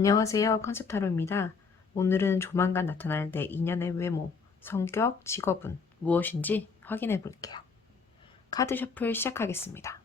안녕하세요. 컨셉타로입니다. 오늘은 조만간 나타날 내 인연의 외모, 성격, 직업은 무엇인지 확인해 볼게요. 카드 셔플 시작하겠습니다.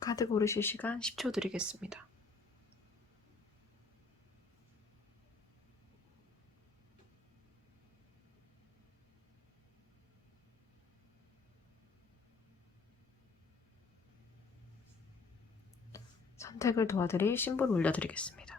카드 고르실 시간 10초 드리겠습니다. 선택을 도와드릴 심볼 올려드리겠습니다.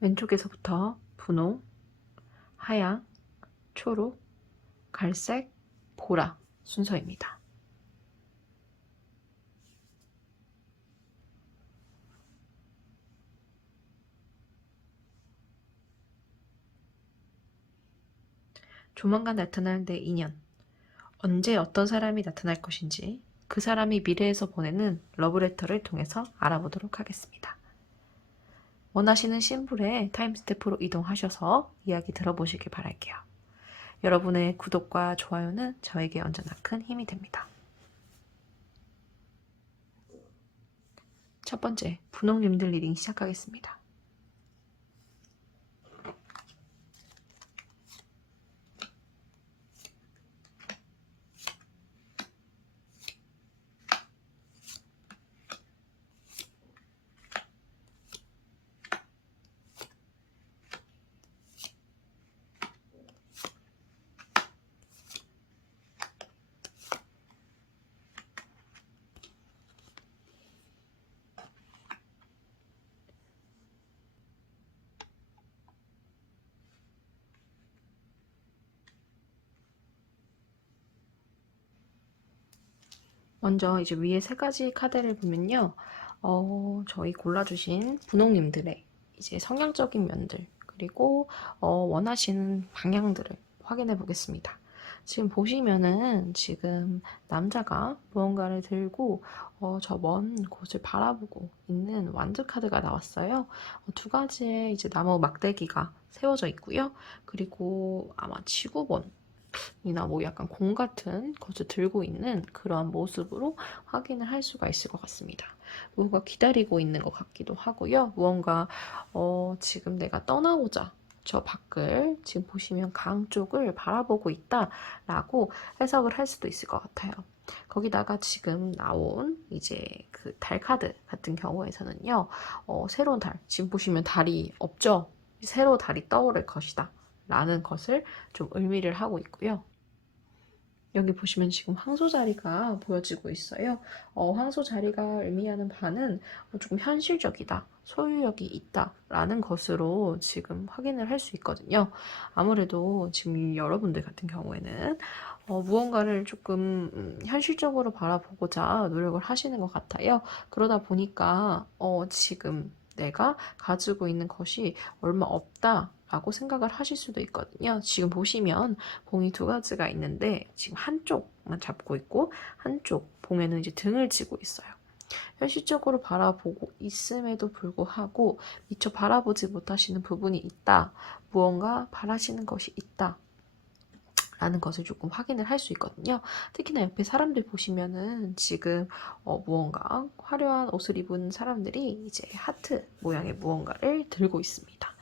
왼쪽에서부터 분홍, 하양, 초록, 갈색, 보라 순서입니다. 조만간 나타날 내 인연. 언제 어떤 사람이 나타날 것인지 그 사람이 미래에서 보내는 러브레터를 통해서 알아보도록 하겠습니다. 원하시는 심볼에 타임스태프로 이동하셔서 이야기 들어보시길 바랄게요. 여러분의 구독과 좋아요는 저에게 언제나 큰 힘이 됩니다. 첫 번째, 분홍님들 리딩 시작하겠습니다. 먼저 이제 위에 세 가지 카드를 보면요. 저희 골라주신 분홍님들의 이제 성향적인 면들, 그리고 원하시는 방향들을 확인해 보겠습니다. 지금 보시면은 지금 남자가 무언가를 들고 저 먼 곳을 바라보고 있는 완드 카드가 나왔어요. 두 가지의 이제 나무 막대기가 세워져 있고요. 그리고 아마 지구본 이나 뭐 약간 공 같은 것을 들고 있는 그러한 모습으로 확인을 할 수가 있을 것 같습니다. 무언가 기다리고 있는 것 같기도 하고요. 무언가 지금 내가 떠나고자 저 밖을 지금 보시면 강 쪽을 바라보고 있다라고 해석을 할 수도 있을 것 같아요. 거기다가 지금 나온 이제 그 달 카드 같은 경우에서는요, 새로운 달, 지금 보시면 달이 없죠? 새로 달이 떠오를 것이다. 라는 것을 좀 의미를 하고 있고요. 여기 보시면 지금 황소 자리가 보여지고 있어요. 황소 자리가 의미하는 바는 조금 현실적이다, 소유욕이 있다 라는 것으로 지금 확인을 할 수 있거든요. 아무래도 지금 여러분들 같은 경우에는 무언가를 조금 현실적으로 바라보고자 노력을 하시는 것 같아요. 그러다 보니까 지금 내가 가지고 있는 것이 얼마 없다 라고 생각을 하실 수도 있거든요. 지금 보시면 봉이 두 가지가 있는데 지금 한쪽만 잡고 있고 한쪽 봉에는 이제 등을 쥐고 있어요. 현실적으로 바라보고 있음에도 불구하고 미처 바라보지 못하시는 부분이 있다. 무언가 바라시는 것이 있다. 라는 것을 조금 확인을 할 수 있거든요. 특히나 옆에 사람들 보시면은 지금 무언가 화려한 옷을 입은 사람들이 이제 하트 모양의 무언가를 들고 있습니다.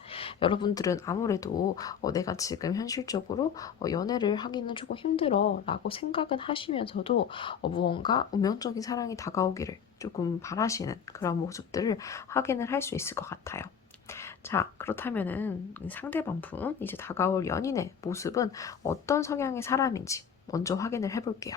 여러분들은 아무래도 내가 지금 현실적으로 연애를 하기는 조금 힘들어 라고 생각은 하시면서도 무언가 운명적인 사랑이 다가오기를 조금 바라시는 그런 모습들을 확인을 할 수 있을 것 같아요. 자, 그렇다면은 상대방 분, 이제 다가올 연인의 모습은 어떤 성향의 사람인지 먼저 확인을 해볼게요.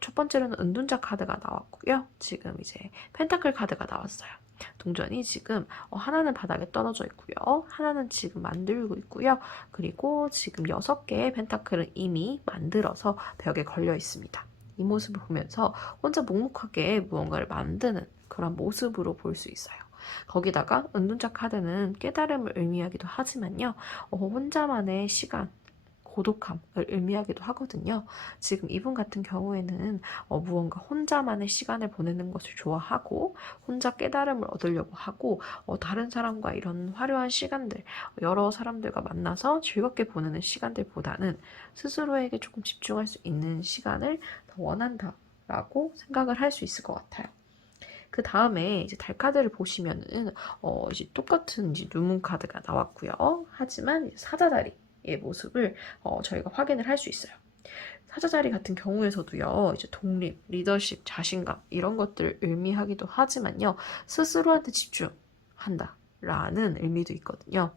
첫 번째로는 은둔자 카드가 나왔고요. 지금 이제 펜타클 카드가 나왔어요. 동전이 지금 하나는 바닥에 떨어져 있고요. 하나는 지금 만들고 있고요. 그리고 지금 6개의 펜타클은 이미 만들어서 벽에 걸려 있습니다. 이 모습을 보면서 혼자 묵묵하게 무언가를 만드는 그런 모습으로 볼 수 있어요. 거기다가 은둔자 카드는 깨달음을 의미하기도 하지만요. 혼자만의 시간, 고독함을 의미하기도 하거든요. 지금 이분 같은 경우에는 무언가 혼자만의 시간을 보내는 것을 좋아하고 혼자 깨달음을 얻으려고 하고 다른 사람과 이런 화려한 시간들, 여러 사람들과 만나서 즐겁게 보내는 시간들보다는 스스로에게 조금 집중할 수 있는 시간을 더 원한다라고 생각을 할 수 있을 것 같아요. 그 다음에 이제 달 카드를 보시면은 이제 똑같은 이제 누문 카드가 나왔고요. 하지만 사자자리의 모습을 저희가 확인을 할 수 있어요. 사자자리 같은 경우에서도요, 이제 독립, 리더십, 자신감 이런 것들을 의미하기도 하지만요, 스스로한테 집중한다 라는 의미도 있거든요.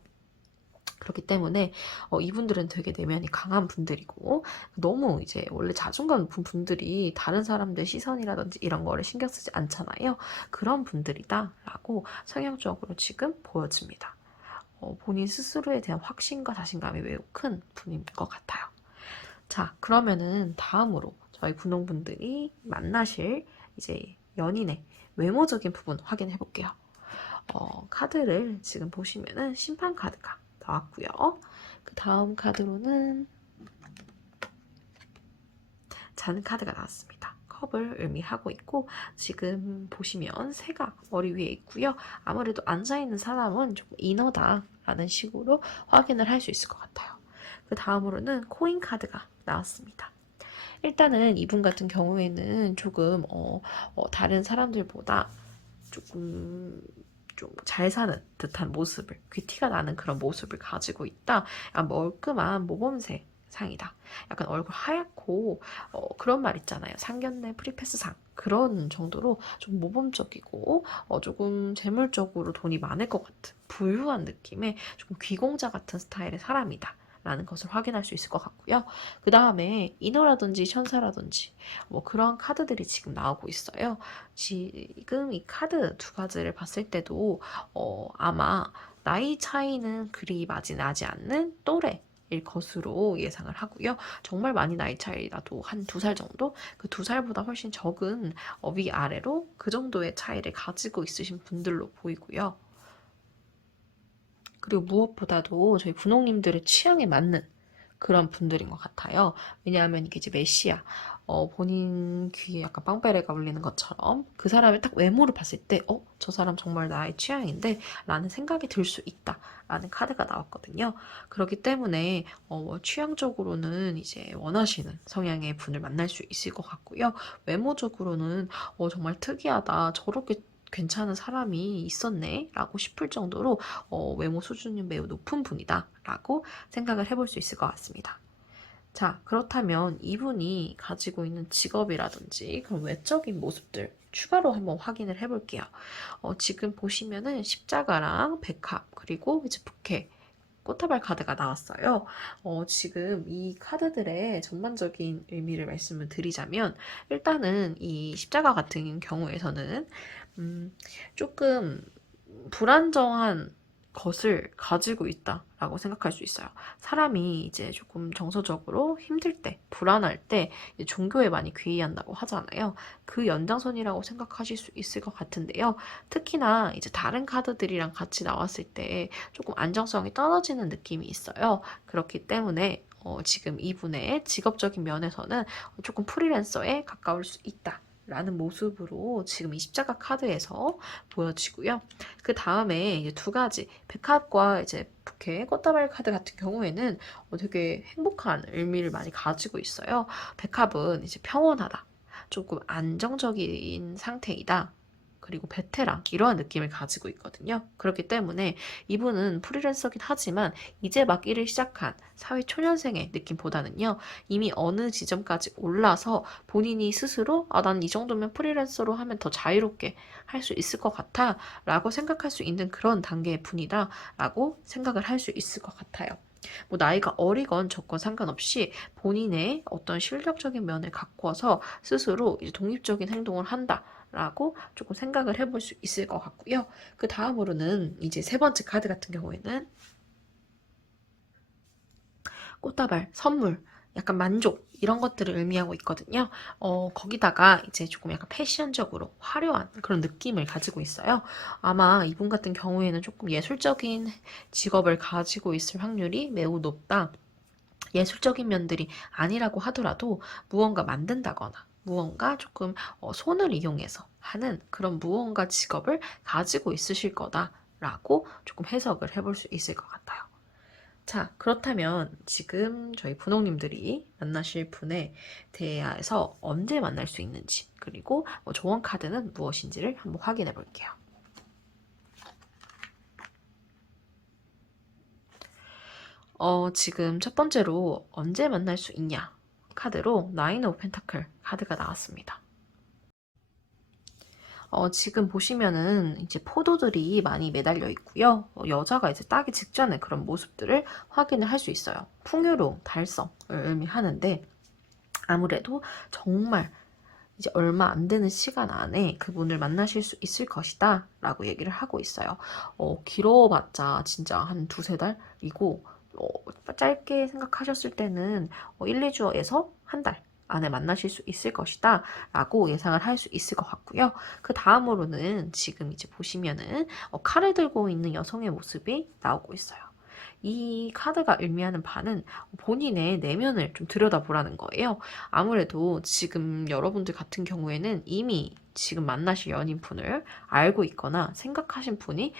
그렇기 때문에 이분들은 되게 내면이 강한 분들이고, 너무 이제 원래 자존감 높은 분들이 다른 사람들 시선이라든지 이런 거를 신경 쓰지 않잖아요. 그런 분들이다라고 성향적으로 지금 보여집니다. 본인 스스로에 대한 확신과 자신감이 매우 큰 분인 것 같아요. 자, 그러면은 다음으로 저희 군홍분들이 만나실 이제 연인의 외모적인 부분 확인해 볼게요. 카드를 지금 보시면은 심판 카드가 나왔고요. 그 다음 카드로는 자는 카드가 나왔습니다. 컵을 의미하고 있고, 지금 보시면 새가 머리 위에 있고요. 아무래도 앉아있는 사람은 조금 인어다라는 식으로 확인을 할 수 있을 것 같아요. 그 다음으로는 코인 카드가 나왔습니다. 일단은 이분 같은 경우에는 조금 다른 사람들보다 조금 좀 잘 사는 듯한 모습을, 귀티가 나는 그런 모습을 가지고 있다. 약간 멀끔한 모범생 상이다. 약간 얼굴 하얗고 그런 말 있잖아요. 상견례 프리패스상 그런 정도로 좀 모범적이고 조금 재물적으로 돈이 많을 것 같은 부유한 느낌의 조금 귀공자 같은 스타일의 사람이다. 라는 것을 확인할 수 있을 것 같고요. 그 다음에 인어라든지 천사라든지 뭐 그런 카드들이 지금 나오고 있어요. 지금 이 카드 두 가지를 봤을 때도 아마 나이 차이는 그리 많이 나지 않는 또래 일 것으로 예상을 하고요. 정말 많이 나이 차이 나도 한 2살 정도? 그 2살보다 훨씬 적은 위아래로 그 정도의 차이를 가지고 있으신 분들로 보이고요. 그리고 무엇보다도 저희 분홍님들의 취향에 맞는 그런 분들인 것 같아요. 왜냐하면 이게 이제 메시아, 본인 귀에 약간 빵베레가 울리는 것처럼 그 사람의 딱 외모를 봤을 때, 저 사람 정말 나의 취향인데? 라는 생각이 들 수 있다. 라는 카드가 나왔거든요. 그렇기 때문에, 취향적으로는 이제 원하시는 성향의 분을 만날 수 있을 것 같고요. 외모적으로는, 정말 특이하다. 저렇게 괜찮은 사람이 있었네 라고 싶을 정도로 외모 수준이 매우 높은 분이다 라고 생각을 해볼 수 있을 것 같습니다. 자, 그렇다면 이분이 가지고 있는 직업이라든지 그런 외적인 모습들 추가로 한번 확인을 해볼게요. 지금 보시면은 십자가랑 백합 그리고 이제 부케 꽃다발 카드가 나왔어요. 지금 이 카드들의 전반적인 의미를 말씀을 드리자면, 일단은 이 십자가 같은 경우에서는, 조금 불안정한 것을 가지고 있다라고 생각할 수 있어요. 사람이 이제 조금 정서적으로 힘들 때, 불안할 때 종교에 많이 귀의한다고 하잖아요. 그 연장선이라고 생각하실 수 있을 것 같은데요. 특히나 이제 다른 카드들이랑 같이 나왔을 때 조금 안정성이 떨어지는 느낌이 있어요. 그렇기 때문에 지금 이분의 직업적인 면에서는 조금 프리랜서에 가까울 수 있다. 라는 모습으로 지금 이 십자가 카드에서 보여지고요. 그 다음에 이제 두 가지 백합과 이제 부케 꽃다발 카드 같은 경우에는 되게 행복한 의미를 많이 가지고 있어요. 백합은 이제 평온하다, 조금 안정적인 상태이다. 그리고 베테랑 이러한 느낌을 가지고 있거든요. 그렇기 때문에 이분은 프리랜서긴 하지만 이제 막 일을 시작한 사회 초년생의 느낌보다는요. 이미 어느 지점까지 올라서 본인이 스스로 난 이 정도면 프리랜서로 하면 더 자유롭게 할 수 있을 것 같아 라고 생각할 수 있는 그런 단계의 분이다 라고 생각을 할 수 있을 것 같아요. 뭐 나이가 어리건 적건 상관없이 본인의 어떤 실력적인 면을 가꾸어서 스스로 이제 독립적인 행동을 한다. 라고 조금 생각을 해볼 수 있을 것 같고요. 그 다음으로는 이제 세 번째 카드 같은 경우에는 꽃다발, 선물, 약간 만족 이런 것들을 의미하고 있거든요. 거기다가 이제 조금 약간 패션적으로 화려한 그런 느낌을 가지고 있어요. 아마 이분 같은 경우에는 조금 예술적인 직업을 가지고 있을 확률이 매우 높다. 예술적인 면들이 아니라고 하더라도 무언가 만든다거나 무언가 조금 손을 이용해서 하는 그런 무언가 직업을 가지고 있으실 거다라고 조금 해석을 해볼 수 있을 것 같아요. 자, 그렇다면 지금 저희 분홍님들이 만나실 분에 대해서 언제 만날 수 있는지, 그리고 조언 카드는 무엇인지를 한번 확인해 볼게요. 지금 첫 번째로 언제 만날 수 있냐 카드로 나인 오브 펜타클 카드가 나왔습니다. 지금 보시면은 이제 포도들이 많이 매달려 있고요. 여자가 이제 따기 직전에 그런 모습들을 확인을 할 수 있어요. 풍요로움, 달성을 의미하는데 아무래도 정말 이제 얼마 안 되는 시간 안에 그분을 만나실 수 있을 것이다 라고 얘기를 하고 있어요. 길어봤자 진짜 한 두세 달이고 짧게 생각하셨을 때는 1, 2주에서 한 달 안에 만나실 수 있을 것이다 라고 예상을 할 수 있을 것 같고요. 그 다음으로는 지금 이제 보시면은 칼을 들고 있는 여성의 모습이 나오고 있어요. 이 카드가 의미하는 바는 본인의 내면을 좀 들여다보라는 거예요. 아무래도 지금 여러분들 같은 경우에는 이미 지금 만나실 연인분을 알고 있거나 생각하신 분이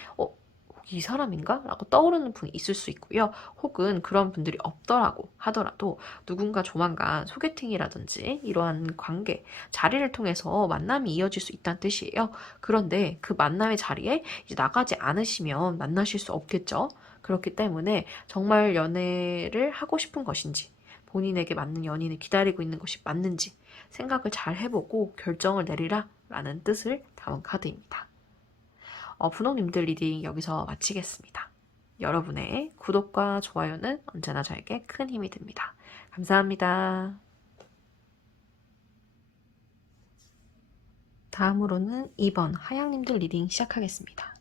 이 사람인가? 라고 떠오르는 분이 있을 수 있고요. 혹은 그런 분들이 없더라고 하더라도 누군가 조만간 소개팅이라든지 이러한 관계, 자리를 통해서 만남이 이어질 수 있다는 뜻이에요. 그런데 그 만남의 자리에 이제 나가지 않으시면 만나실 수 없겠죠. 그렇기 때문에 정말 연애를 하고 싶은 것인지, 본인에게 맞는 연인을 기다리고 있는 것이 맞는지 생각을 잘 해보고 결정을 내리라 라는 뜻을 담은 카드입니다. 분홍님들 리딩 여기서 마치겠습니다. 여러분의 구독과 좋아요는 언제나 저에게 큰 힘이 됩니다. 감사합니다. 다음으로는 2번 하양님들 리딩 시작하겠습니다.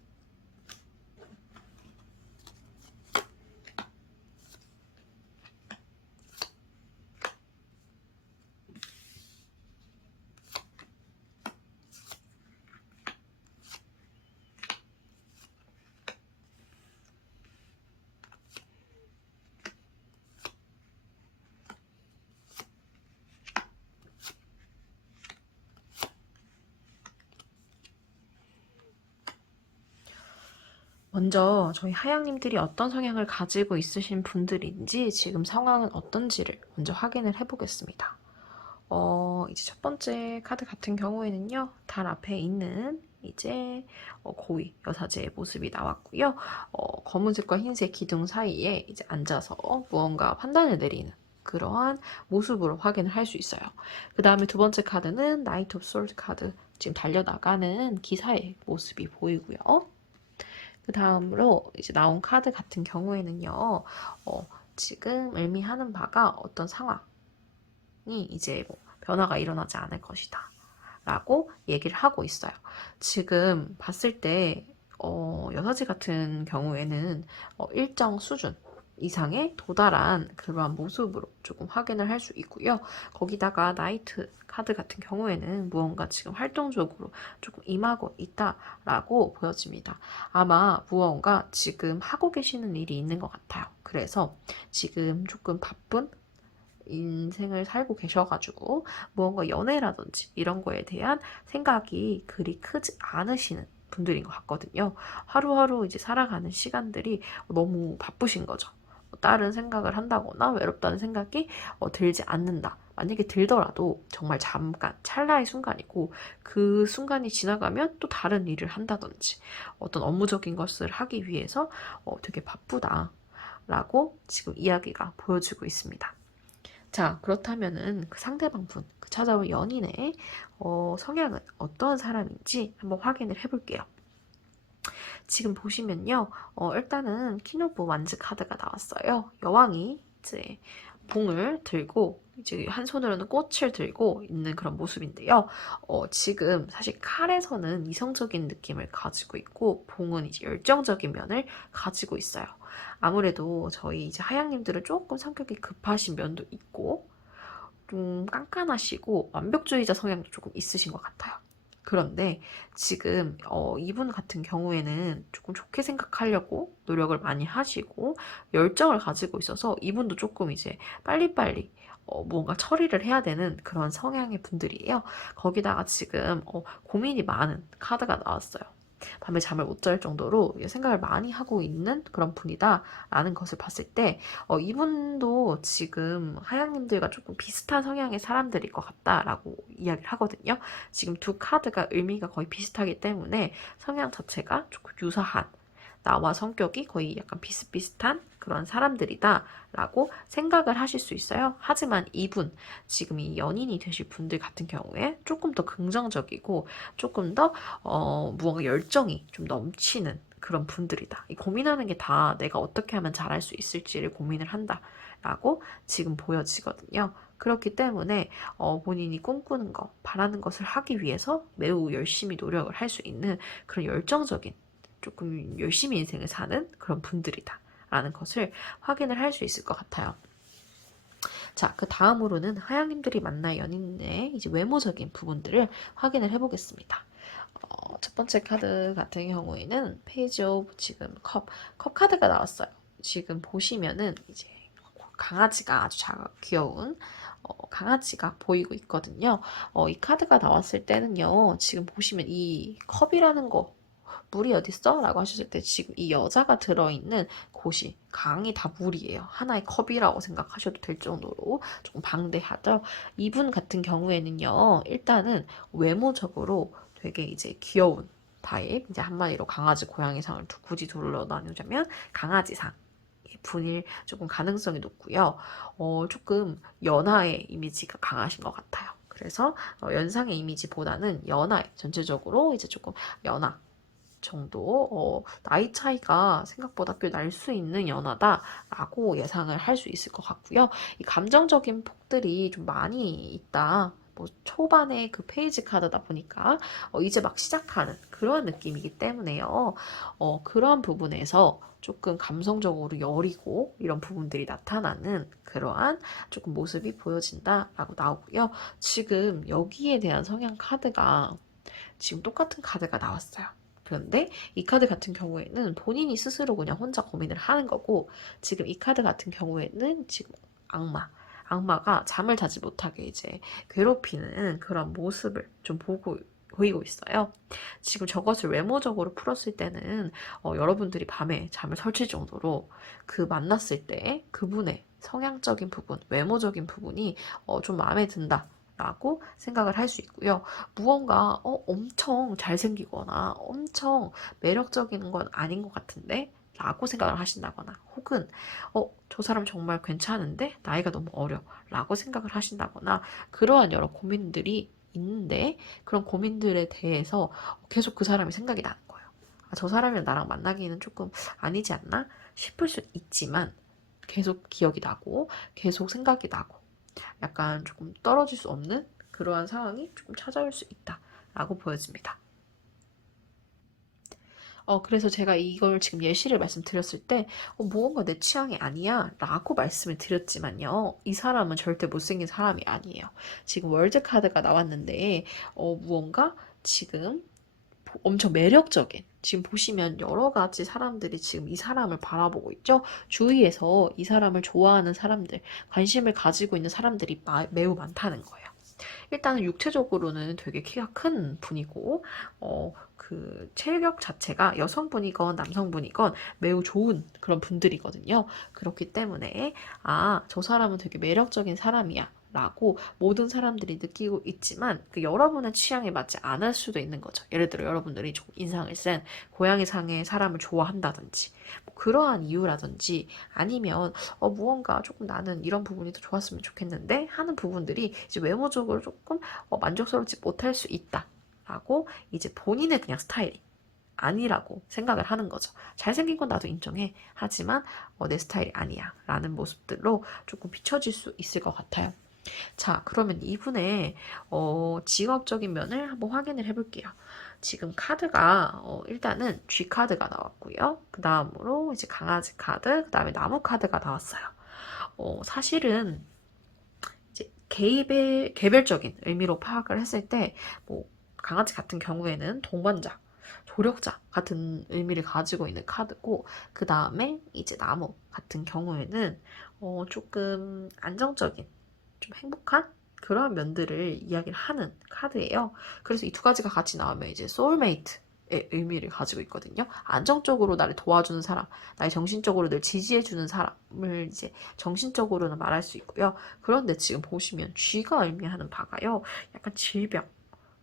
먼저 저희 하양님들이 어떤 성향을 가지고 있으신 분들인지 지금 상황은 어떤지를 먼저 확인을 해보겠습니다. 이제 첫 번째 카드 같은 경우에는요, 달 앞에 있는 이제 고위 여사제의 모습이 나왔고요. 검은색과 흰색 기둥 사이에 이제 앉아서 무언가 판단을 내리는 그러한 모습으로 확인을 할 수 있어요. 그 다음에 두 번째 카드는 나이트 오브 솔드 카드, 지금 달려나가는 기사의 모습이 보이고요. 그 다음으로 이제 나온 카드 같은 경우에는요, 지금 의미하는 바가 어떤 상황이 이제 뭐 변화가 일어나지 않을 것이다 라고 얘기를 하고 있어요. 지금 봤을 때 여사지 같은 경우에는 일정 수준 이상에 도달한 그러한 모습으로 조금 확인을 할 수 있고요. 거기다가 나이트 카드 같은 경우에는 무언가 지금 활동적으로 조금 임하고 있다라고 보여집니다. 아마 무언가 지금 하고 계시는 일이 있는 것 같아요. 그래서 지금 조금 바쁜 인생을 살고 계셔가지고 무언가 연애라든지 이런 거에 대한 생각이 그리 크지 않으시는 분들인 것 같거든요. 하루하루 이제 살아가는 시간들이 너무 바쁘신 거죠. 다른 생각을 한다거나 외롭다는 생각이 들지 않는다. 만약에 들더라도 정말 잠깐 찰나의 순간이고 그 순간이 지나가면 또 다른 일을 한다든지 어떤 업무적인 것을 하기 위해서 되게 바쁘다라고 지금 이야기가 보여지고 있습니다. 자, 그렇다면은 그 상대방 분, 그 찾아올 연인의 성향은 어떤 사람인지 한번 확인을 해볼게요. 지금 보시면요, 일단은 퀸 오브 완즈 카드가 나왔어요. 여왕이 이제 봉을 들고 이제 한 손으로는 꽃을 들고 있는 그런 모습인데요. 지금 사실 칼에서는 이성적인 느낌을 가지고 있고 봉은 이제 열정적인 면을 가지고 있어요. 아무래도 저희 이제 하양님들은 조금 성격이 급하신 면도 있고 좀 깐깐하시고 완벽주의자 성향도 조금 있으신 것 같아요. 그런데 지금 이분 같은 경우에는 조금 좋게 생각하려고 노력을 많이 하시고 열정을 가지고 있어서 이분도 조금 이제 빨리빨리 뭔가 처리를 해야 되는 그런 성향의 분들이에요. 거기다가 지금 고민이 많은 카드가 나왔어요. 밤에 잠을 못 잘 정도로 생각을 많이 하고 있는 그런 분이다라는 것을 봤을 때 이분도 지금 하양님들과 조금 비슷한 성향의 사람들일 것 같다라고 이야기를 하거든요. 지금 두 카드가 의미가 거의 비슷하기 때문에 성향 자체가 조금 유사한 나와 성격이 거의 약간 비슷비슷한 그런 사람들이다 라고 생각을 하실 수 있어요. 하지만 이분, 지금 이 연인이 되실 분들 같은 경우에 조금 더 긍정적이고 조금 더 무언가 열정이 좀 넘치는 그런 분들이다. 이 고민하는 게 다 내가 어떻게 하면 잘할 수 있을지를 고민을 한다 라고 지금 보여지거든요. 그렇기 때문에 본인이 꿈꾸는 것, 바라는 것을 하기 위해서 매우 열심히 노력을 할 수 있는 그런 열정적인 조금 열심히 인생을 사는 그런 분들이다 라는 것을 확인을 할 수 있을 것 같아요. 자, 그 다음으로는 하양님들이 만날 연인의 이제 외모적인 부분들을 확인을 해보겠습니다. 첫 번째 카드 같은 경우에는 페이지 오브 지금 컵 카드가 나왔어요. 지금 보시면은 이제 강아지가 아주 귀여운 강아지가 보이고 있거든요. 이 카드가 나왔을 때는요, 지금 보시면 이 컵이라는 거 물이 어딨어? 라고 하셨을 때 지금 이 여자가 들어있는 곳이 강이 다 물이에요. 하나의 컵이라고 생각하셔도 될 정도로 조금 방대하죠. 이분 같은 경우에는요, 일단은 외모적으로 되게 이제 귀여운 타입, 이제 한마디로 강아지, 고양이상을 굳이 둘러 나누자면 강아지상. 분일 조금 가능성이 높고요. 조금 연하의 이미지가 강하신 것 같아요. 그래서 연상의 이미지보다는 연하, 전체적으로 이제 조금 연하 정도 나이 차이가 생각보다 꽤 날 수 있는 연하다라고 예상을 할 수 있을 것 같고요. 이 감정적인 폭들이 좀 많이 있다. 뭐 초반에 그 페이지 카드다 보니까 이제 막 시작하는 그런 느낌이기 때문에요. 그런 부분에서 조금 감성적으로 여리고 이런 부분들이 나타나는 그러한 조금 모습이 보여진다라고 나오고요. 지금 여기에 대한 성향 카드가 지금 똑같은 카드가 나왔어요. 그런데 이 카드 같은 경우에는 본인이 스스로 그냥 혼자 고민을 하는 거고, 지금 이 카드 같은 경우에는 지금 악마가 잠을 자지 못하게 이제 괴롭히는 그런 모습을 좀 보이고 있어요. 지금 저것을 외모적으로 풀었을 때는 여러분들이 밤에 잠을 설칠 정도로 그 만났을 때 그분의 성향적인 부분, 외모적인 부분이 좀 마음에 든다. 라고 생각을 할 수 있고요. 무언가 엄청 잘생기거나 엄청 매력적인 건 아닌 것 같은데 라고 생각을 하신다거나 혹은 저 사람 정말 괜찮은데 나이가 너무 어려 라고 생각을 하신다거나 그러한 여러 고민들이 있는데 그런 고민들에 대해서 계속 그 사람이 생각이 나는 거예요. 저 사람이랑 나랑 만나기는 조금 아니지 않나 싶을 수 있지만 계속 기억이 나고 계속 생각이 나고 약간 조금 떨어질 수 없는 그러한 상황이 조금 찾아올 수 있다라고 보여집니다. 그래서 제가 이걸 지금 예시를 말씀드렸을 때, 무언가 내 취향이 아니야 라고 말씀을 드렸지만요. 이 사람은 절대 못생긴 사람이 아니에요. 지금 월드카드가 나왔는데, 무언가 지금 엄청 매력적인 지금 보시면 여러 가지 사람들이 지금 이 사람을 바라보고 있죠. 주위에서 이 사람을 좋아하는 사람들, 관심을 가지고 있는 사람들이 매우 많다는 거예요. 일단은 육체적으로는 되게 키가 큰 분이고, 그 체격 자체가 여성분이건 남성분이건 매우 좋은 그런 분들이거든요. 그렇기 때문에, 저 사람은 되게 매력적인 사람이야. 라고 모든 사람들이 느끼고 있지만 그 여러분의 취향에 맞지 않을 수도 있는 거죠. 예를 들어 여러분들이 조금 인상을 센 고양이상의 사람을 좋아한다든지 뭐 그러한 이유라든지 아니면 무언가 조금 나는 이런 부분이 더 좋았으면 좋겠는데 하는 부분들이 이제 외모적으로 조금 만족스럽지 못할 수 있다라고 이제 본인의 그냥 스타일이 아니라고 생각을 하는 거죠. 잘생긴 건 나도 인정해. 하지만 내 스타일이 아니야. 라는 모습들로 조금 비춰질 수 있을 것 같아요. 자, 그러면 이분의 직업적인 면을 한번 확인을 해볼게요. 지금 카드가 일단은 G 카드가 나왔고요. 그 다음으로 이제 강아지 카드, 그 다음에 나무 카드가 나왔어요. 사실은 이제 개별적인 의미로 파악을 했을 때, 뭐 강아지 같은 경우에는 동반자, 조력자 같은 의미를 가지고 있는 카드고, 그 다음에 이제 나무 같은 경우에는 조금 안정적인 좀 행복한 그런 면들을 이야기를 하는 카드예요. 그래서 이 두 가지가 같이 나오면 이제 소울메이트 의미를 가지고 있거든요. 안정적으로 나를 도와주는 사람, 나를 정신적으로 늘 지지해주는 사람을 이제 정신적으로는 말할 수 있고요. 그런데 지금 보시면 쥐가 의미하는 바가요. 약간 질병,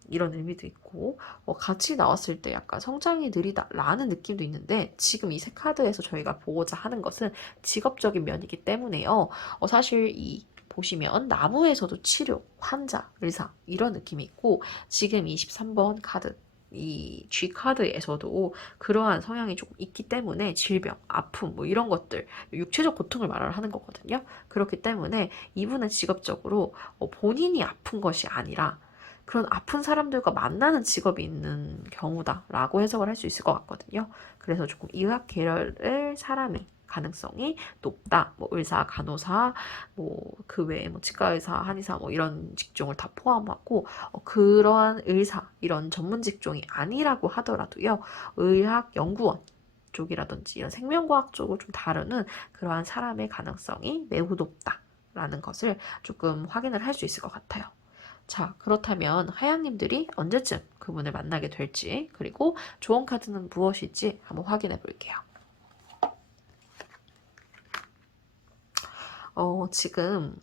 이런 의미도 있고 같이 나왔을 때 약간 성장이 느리다라는 느낌도 있는데 지금 이 세 카드에서 저희가 보고자 하는 것은 직업적인 면이기 때문에요. 사실 이 보시면 나무에서도 치료, 환자, 의사 이런 느낌이 있고 지금 이 13번 카드 이 G 카드에서도 그러한 성향이 조금 있기 때문에 질병, 아픔 뭐 이런 것들 육체적 고통을 말하는 거거든요. 그렇기 때문에 이분은 직업적으로 본인이 아픈 것이 아니라 그런 아픈 사람들과 만나는 직업이 있는 경우다라고 해석을 할 수 있을 것 같거든요. 그래서 조금 의학 계열의 사람이 가능성이 높다. 뭐 의사, 간호사, 뭐 그 외에 뭐 치과 의사, 한의사 뭐 이런 직종을 다 포함하고 그러한 의사 이런 전문 직종이 아니라고 하더라도요. 의학 연구원 쪽이라든지 이런 생명과학 쪽을 좀 다루는 그러한 사람의 가능성이 매우 높다라는 것을 조금 확인을 할 수 있을 것 같아요. 자, 그렇다면 하양님들이 언제쯤 그분을 만나게 될지 그리고 조언 카드는 무엇일지 한번 확인해 볼게요. 지금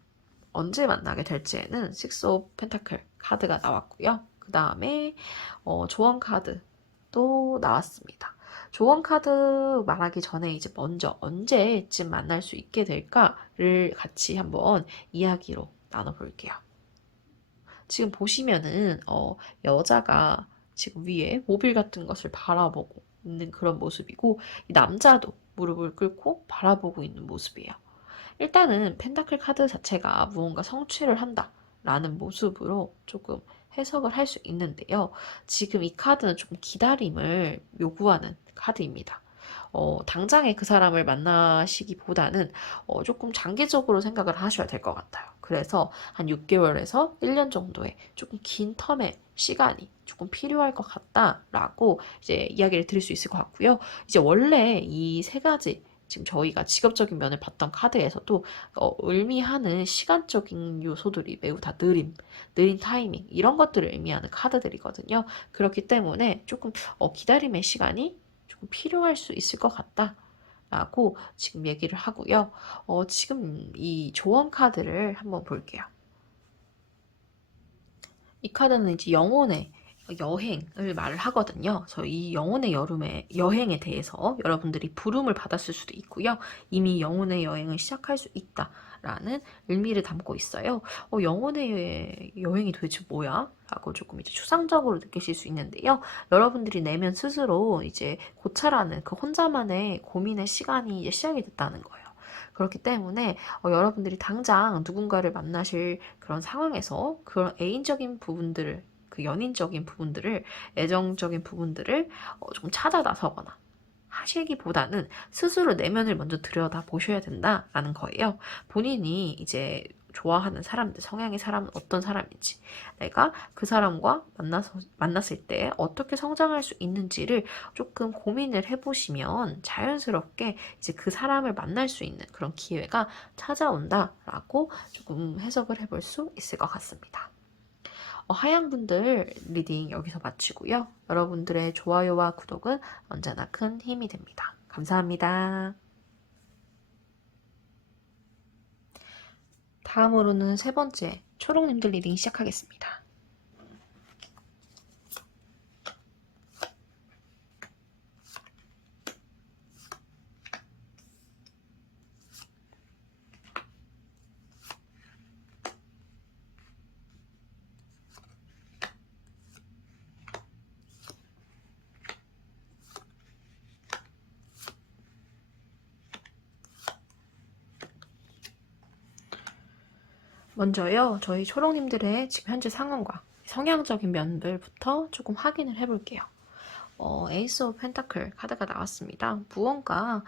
언제 만나게 될지에는 식스 오브 펜타클 카드가 나왔고요. 그 다음에 조언 카드도 나왔습니다. 조언 카드 말하기 전에 이제 먼저 언제쯤 만날 수 있게 될까를 같이 한번 이야기로 나눠볼게요. 지금 보시면은 여자가 지금 위에 모빌 같은 것을 바라보고 있는 그런 모습이고 이 남자도 무릎을 꿇고 바라보고 있는 모습이에요. 일단은 펜타클 카드 자체가 무언가 성취를 한다 라는 모습으로 조금 해석을 할 수 있는데요. 지금 이 카드는 조금 기다림을 요구하는 카드입니다. 당장에 그 사람을 만나시기보다는 조금 장기적으로 생각을 하셔야 될 것 같아요. 그래서 한 6개월에서 1년 정도의 조금 긴 텀의 시간이 조금 필요할 것 같다라고 이제 이야기를 드릴 수 있을 것 같고요. 이제 원래 이 세 가지 지금 저희가 직업적인 면을 봤던 카드에서도 의미하는 시간적인 요소들이 매우 다 느린 타이밍 이런 것들을 의미하는 카드들이거든요. 그렇기 때문에 조금 기다림의 시간이 조금 필요할 수 있을 것 같다. 라고 지금 얘기를 하고요. 지금 이 조언 카드를 한번 볼게요. 이 카드는 이제 영혼의 여행을 말을 하거든요. 그래서 이 영혼의 여행에 대해서 여러분들이 부름을 받았을 수도 있고요. 이미 영혼의 여행을 시작할 수 있다라는 의미를 담고 있어요. 영혼의 여행이 도대체 뭐야? 라고 조금 이제 추상적으로 느끼실 수 있는데요. 여러분들이 내면 스스로 이제 고찰하는 그 혼자만의 고민의 시간이 이제 시작이 됐다는 거예요. 그렇기 때문에 여러분들이 당장 누군가를 만나실 그런 상황에서 그런 애인적인 부분들을 그 연인적인 부분들을 애정적인 부분들을 조금 찾아 나서거나 하시기보다는 스스로 내면을 먼저 들여다 보셔야 된다라는 거예요. 본인이 이제 좋아하는 사람들, 성향의 사람은 어떤 사람인지, 내가 그 사람과 만났을 때 어떻게 성장할 수 있는지를 조금 고민을 해보시면 자연스럽게 이제 그 사람을 만날 수 있는 그런 기회가 찾아온다라고 조금 해석을 해볼 수 있을 것 같습니다. 하얀분들 리딩 여기서 마치고요. 여러분들의 좋아요와 구독은 언제나 큰 힘이 됩니다. 감사합니다. 다음으로는 세 번째 초록님들 리딩 시작하겠습니다. 먼저요, 저희 초록님들의 지금 현재 상황과 성향적인 면들부터 조금 확인을 해볼게요. 에이스 오브 펜타클 카드가 나왔습니다. 무언가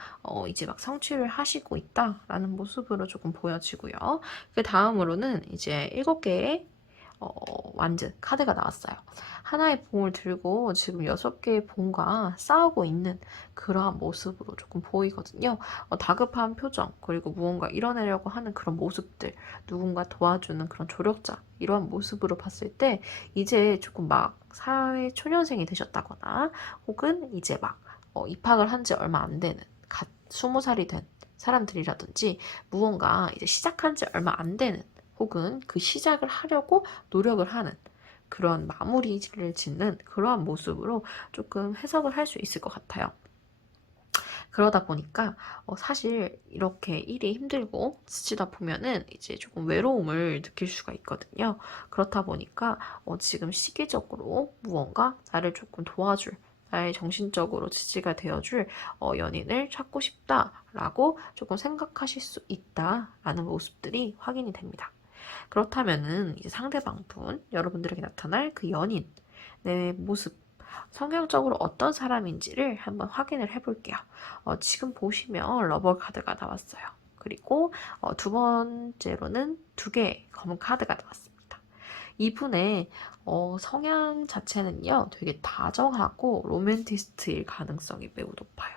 이제 막 성취를 하시고 있다라는 모습으로 조금 보여지고요. 그 다음으로는 이제 7개의 완즈 카드가 나왔어요. 하나의 봉을 들고 지금 6개의 봉과 싸우고 있는 그러한 모습으로 조금 보이거든요. 다급한 표정, 그리고 무언가 이뤄내려고 하는 그런 모습들, 누군가 도와주는 그런 조력자, 이러한 모습으로 봤을 때 이제 조금 막 사회 초년생이 되셨다거나 혹은 이제 막 입학을 한 지 얼마 안 되는 20살이 된 사람들이라든지 무언가 이제 시작한 지 얼마 안 되는 혹은 그 시작을 하려고 노력을 하는 그런 마무리를 짓는 그러한 모습으로 조금 해석을 할 수 있을 것 같아요. 그러다 보니까 사실 이렇게 일이 힘들고 지치다 보면은 이제 조금 외로움을 느낄 수가 있거든요. 그렇다 보니까 지금 시기적으로 무언가 나를 조금 도와줄 나의 정신적으로 지지가 되어줄 연인을 찾고 싶다라고 조금 생각하실 수 있다라는 모습들이 확인이 됩니다. 그렇다면은 이제 상대방분, 여러분들에게 나타날 그 연인, 내 모습, 성향적으로 어떤 사람인지를 한번 확인을 해볼게요. 지금 보시면 러버 카드가 나왔어요. 그리고 두 번째로는 2개의 검은 카드가 나왔습니다. 이분의 성향 자체는요, 되게 다정하고 로맨티스트일 가능성이 매우 높아요.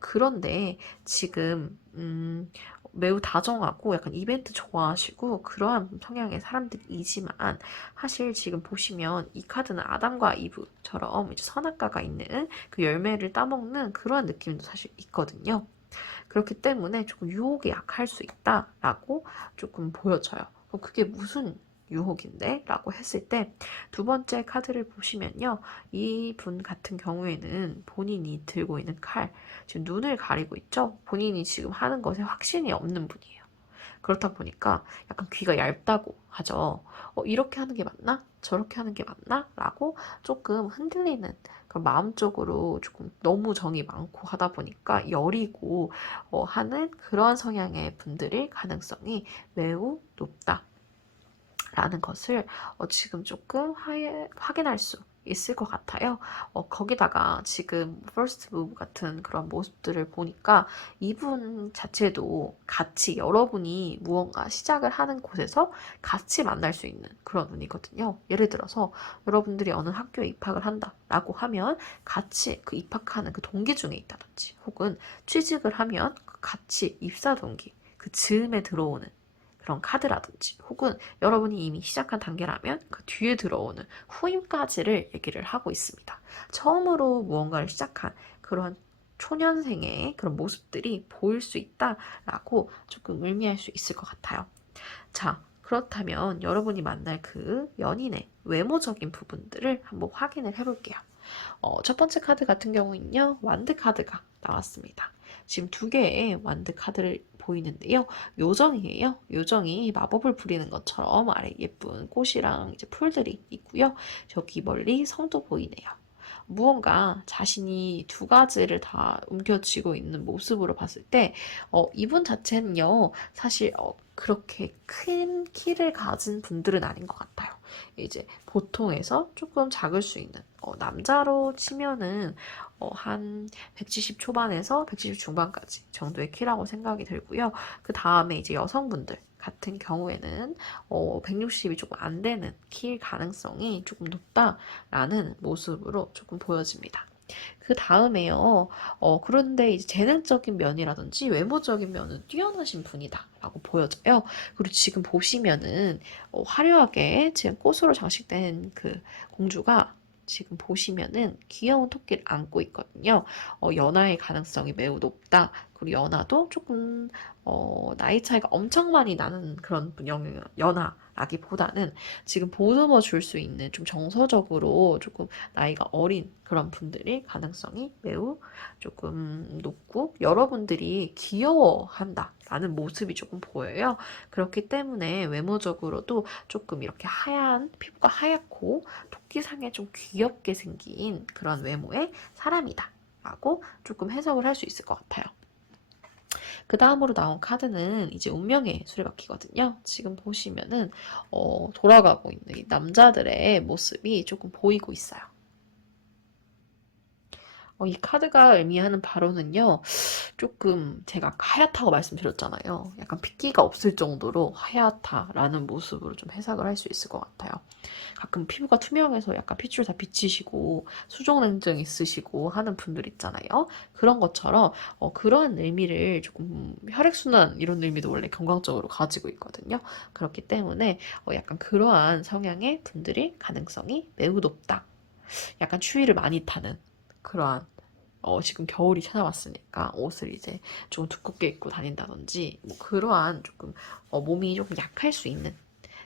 그런데 지금 매우 다정하고 약간 이벤트 좋아하시고 그러한 성향의 사람들이지만 사실 지금 보시면 이 카드는 아담과 이브처럼 이제 선악과가 있는 그 열매를 따먹는 그러한 느낌도 사실 있거든요. 그렇기 때문에 조금 유혹에 약할 수 있다라고 조금 보여져요. 그게 무슨 유혹인데? 라고 했을 때 두 번째 카드를 보시면요. 이분 같은 경우에는 본인이 들고 있는 칼, 지금 눈을 가리고 있죠? 본인이 지금 하는 것에 확신이 없는 분이에요. 그렇다 보니까 약간 귀가 얇다고 하죠. 이렇게 하는 게 맞나? 저렇게 하는 게 맞나? 라고 조금 흔들리는 그런 마음적으로 조금 너무 정이 많고 하다 보니까 여리고 하는 그런 성향의 분들일 가능성이 매우 높다. 라는 것을 지금 조금 확인할 수 있을 것 같아요. 거기다가 지금 퍼스트 무브 같은 그런 모습들을 보니까 이분 자체도 같이 여러분이 무언가 시작을 하는 곳에서 같이 만날 수 있는 그런 운이거든요. 예를 들어서 여러분들이 어느 학교에 입학을 한다라고 하면 같이 그 입학하는 그 동기 중에 있다든지 혹은 취직을 하면 같이 입사 동기 그 즈음에 들어오는 그런 카드라든지 혹은 여러분이 이미 시작한 단계라면 그 뒤에 들어오는 후임까지를 얘기를 하고 있습니다. 처음으로 무언가를 시작한 그런 초년생의 그런 모습들이 보일 수 있다라고 조금 의미할 수 있을 것 같아요. 자, 그렇다면 여러분이 만날 그 연인의 외모적인 부분들을 한번 확인을 해볼게요. 첫 번째 카드 같은 경우는요, 완드 카드가 나왔습니다. 지금 2개의 완드 카드를 보이는데요. 요정이에요. 요정이 마법을 부리는 것처럼 아래 예쁜 꽃이랑 이제 풀들이 있고요. 저기 멀리 성도 보이네요. 무언가 자신이 2가지를 다 움켜쥐고 있는 모습으로 봤을 때, 이분 자체는요, 사실, 그렇게 큰 키를 가진 분들은 아닌 것 같아요. 이제 보통에서 조금 작을 수 있는, 남자로 치면은, 한 170 초반에서 170 중반까지 정도의 키라고 생각이 들고요. 그 다음에 이제 여성분들 같은 경우에는 160이 조금 안 되는 키일 가능성이 조금 높다라는 모습으로 조금 보여집니다. 그 다음에요. 그런데 이제 재능적인 면이라든지 외모적인 면은 뛰어나신 분이다라고 보여져요. 그리고 지금 보시면은 화려하게 지금 꽃으로 장식된 그 공주가 지금 보시면은 귀여운 토끼를 안고 있거든요. 연하의 가능성이 매우 높다. 그리고 연하도 조금 나이 차이가 엄청 많이 나는 그런 연하라기보다는 지금 보듬어 줄 수 있는 좀 정서적으로 조금 나이가 어린 그런 분들이 가능성이 매우 조금 높고 여러분들이 귀여워한다라는 모습이 조금 보여요. 그렇기 때문에 외모적으로도 조금 이렇게 하얀 피부가 하얗고 토끼상에 좀 귀엽게 생긴 그런 외모의 사람이다 라고 조금 해석을 할 수 있을 것 같아요. 그 다음으로 나온 카드는 이제 운명의 수레바퀴거든요. 지금 보시면은 돌아가고 있는 이 남자들의 모습이 조금 보이고 있어요. 이 카드가 의미하는 바로는요, 조금 제가 아까 하얗다고 말씀드렸잖아요. 약간 핏기가 없을 정도로 하얗다라는 모습으로 좀 해석을 할 수 있을 것 같아요. 가끔 피부가 투명해서 약간 핏줄 다 비치시고 수족냉증 있으시고 하는 분들 있잖아요. 그런 것처럼 그러한 의미를 조금 혈액순환 이런 의미도 원래 건강적으로 가지고 있거든요. 그렇기 때문에 약간 그러한 성향의 분들이 가능성이 매우 높다. 약간 추위를 많이 타는 그러한 지금 겨울이 찾아왔으니까 옷을 이제 좀 두껍게 입고 다닌다든지 뭐 그러한 조금 몸이 조금 약할 수 있는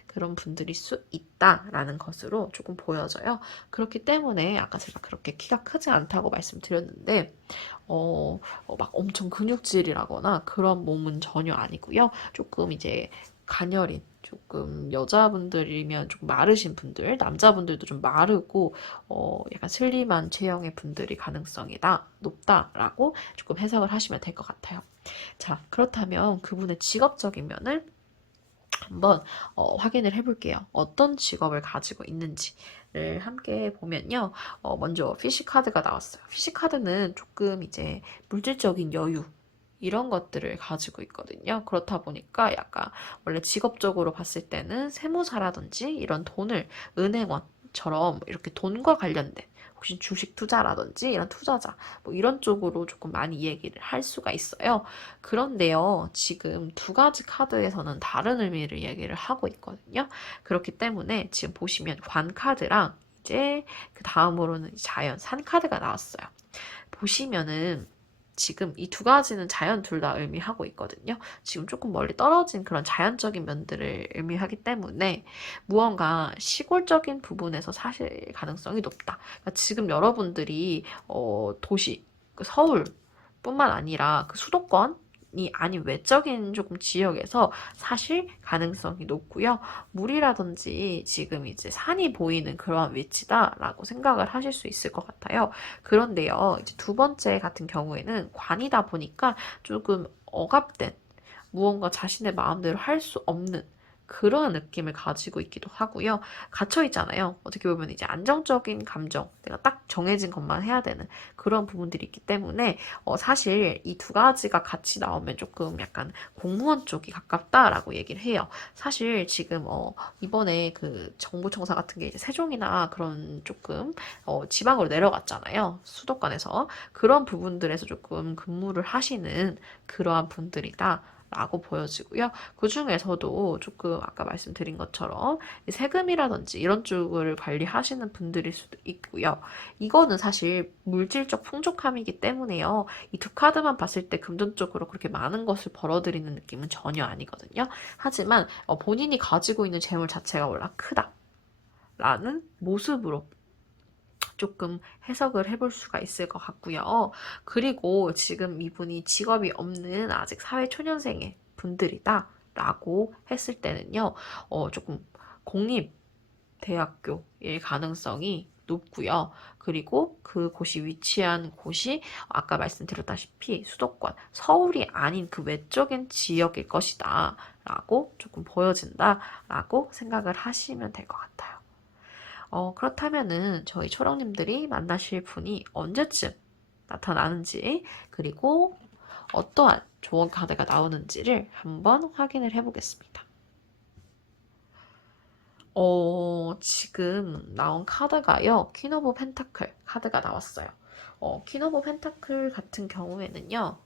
그런 분들일 수 있다라는 것으로 조금 보여져요. 그렇기 때문에 아까 제가 그렇게 키가 크지 않다고 말씀드렸는데 막 엄청 근육질이라거나 그런 몸은 전혀 아니고요. 조금 이제 가녀린 조금 여자분들이면 조금 마르신 분들, 남자분들도 좀 마르고 약간 슬림한 체형의 분들이 가능성이다 높다라고 조금 해석을 하시면 될 것 같아요. 자, 그렇다면 그분의 직업적인 면을 한번 확인을 해볼게요. 어떤 직업을 가지고 있는지를 함께 보면요. 먼저 피시 카드가 나왔어요. 피시 카드는 조금 이제 물질적인 여유 이런 것들을 가지고 있거든요. 그렇다 보니까 약간 원래 직업적으로 봤을 때는 세무사라든지 이런 돈을 은행원처럼 이렇게 돈과 관련된 혹시 주식 투자라든지 이런 투자자 뭐 이런 쪽으로 조금 많이 얘기를 할 수가 있어요. 그런데요, 지금 두 가지 카드에서는 다른 의미를 얘기를 하고 있거든요. 그렇기 때문에 지금 보시면 관 카드랑 이제 그 다음으로는 자연, 산 카드가 나왔어요. 보시면은 지금 이 두 가지는 자연 둘 다 의미하고 있거든요. 지금 조금 멀리 떨어진 그런 자연적인 면들을 의미하기 때문에 무언가 시골적인 부분에서 사실 가능성이 높다. 그러니까 지금 여러분들이 도시, 그 서울 뿐만 아니라 그 수도권이 아닌 외적인 조금 지역에서 사실 가능성이 높고요. 물이라든지 지금 이제 산이 보이는 그러한 위치다라고 생각을 하실 수 있을 것 같아요. 그런데요, 이제 두 번째 같은 경우에는 관이다 보니까 조금 억압된 무언가 자신의 마음대로 할 수 없는 그런 느낌을 가지고 있기도 하고요. 갇혀 있잖아요. 어떻게 보면 이제 안정적인 감정, 내가 딱 정해진 것만 해야 되는 그런 부분들이 있기 때문에 사실 이 두 가지가 같이 나오면 조금 약간 공무원 쪽이 가깝다라고 얘기를 해요. 사실 지금 이번에 그 정부청사 같은 게 이제 세종이나 그런 조금 지방으로 내려갔잖아요. 수도권에서 그런 부분들에서 조금 근무를 하시는 그러한 분들이다. 라고 보여지고요. 그 중에서도 조금 아까 말씀드린 것처럼 세금이라든지 이런 쪽을 관리하시는 분들일 수도 있고요. 이거는 사실 물질적 풍족함이기 때문에요. 이 두 카드만 봤을 때 금전적으로 그렇게 많은 것을 벌어들이는 느낌은 전혀 아니거든요. 하지만 본인이 가지고 있는 재물 자체가 워낙 크다. 라는 모습으로 조금 해석을 해볼 수가 있을 것 같고요. 그리고 지금 이분이 직업이 없는 아직 사회초년생의 분들이다 라고 했을 때는요, 조금 공립대학교일 가능성이 높고요. 그리고 그곳이 위치한 곳이 아까 말씀드렸다시피 수도권, 서울이 아닌 그 외적인 지역일 것이다 라고 조금 보여진다 라고 생각을 하시면 될 것 같아요. 그렇다면은 저희 초령님들이 만나실 분이 언제쯤 나타나는지, 그리고 어떠한 조언 카드가 나오는지를 한번 확인을 해보겠습니다. 지금 나온 카드가요, 퀸 오브 펜타클 카드가 나왔어요. 퀸 오브 펜타클 같은 경우에는요,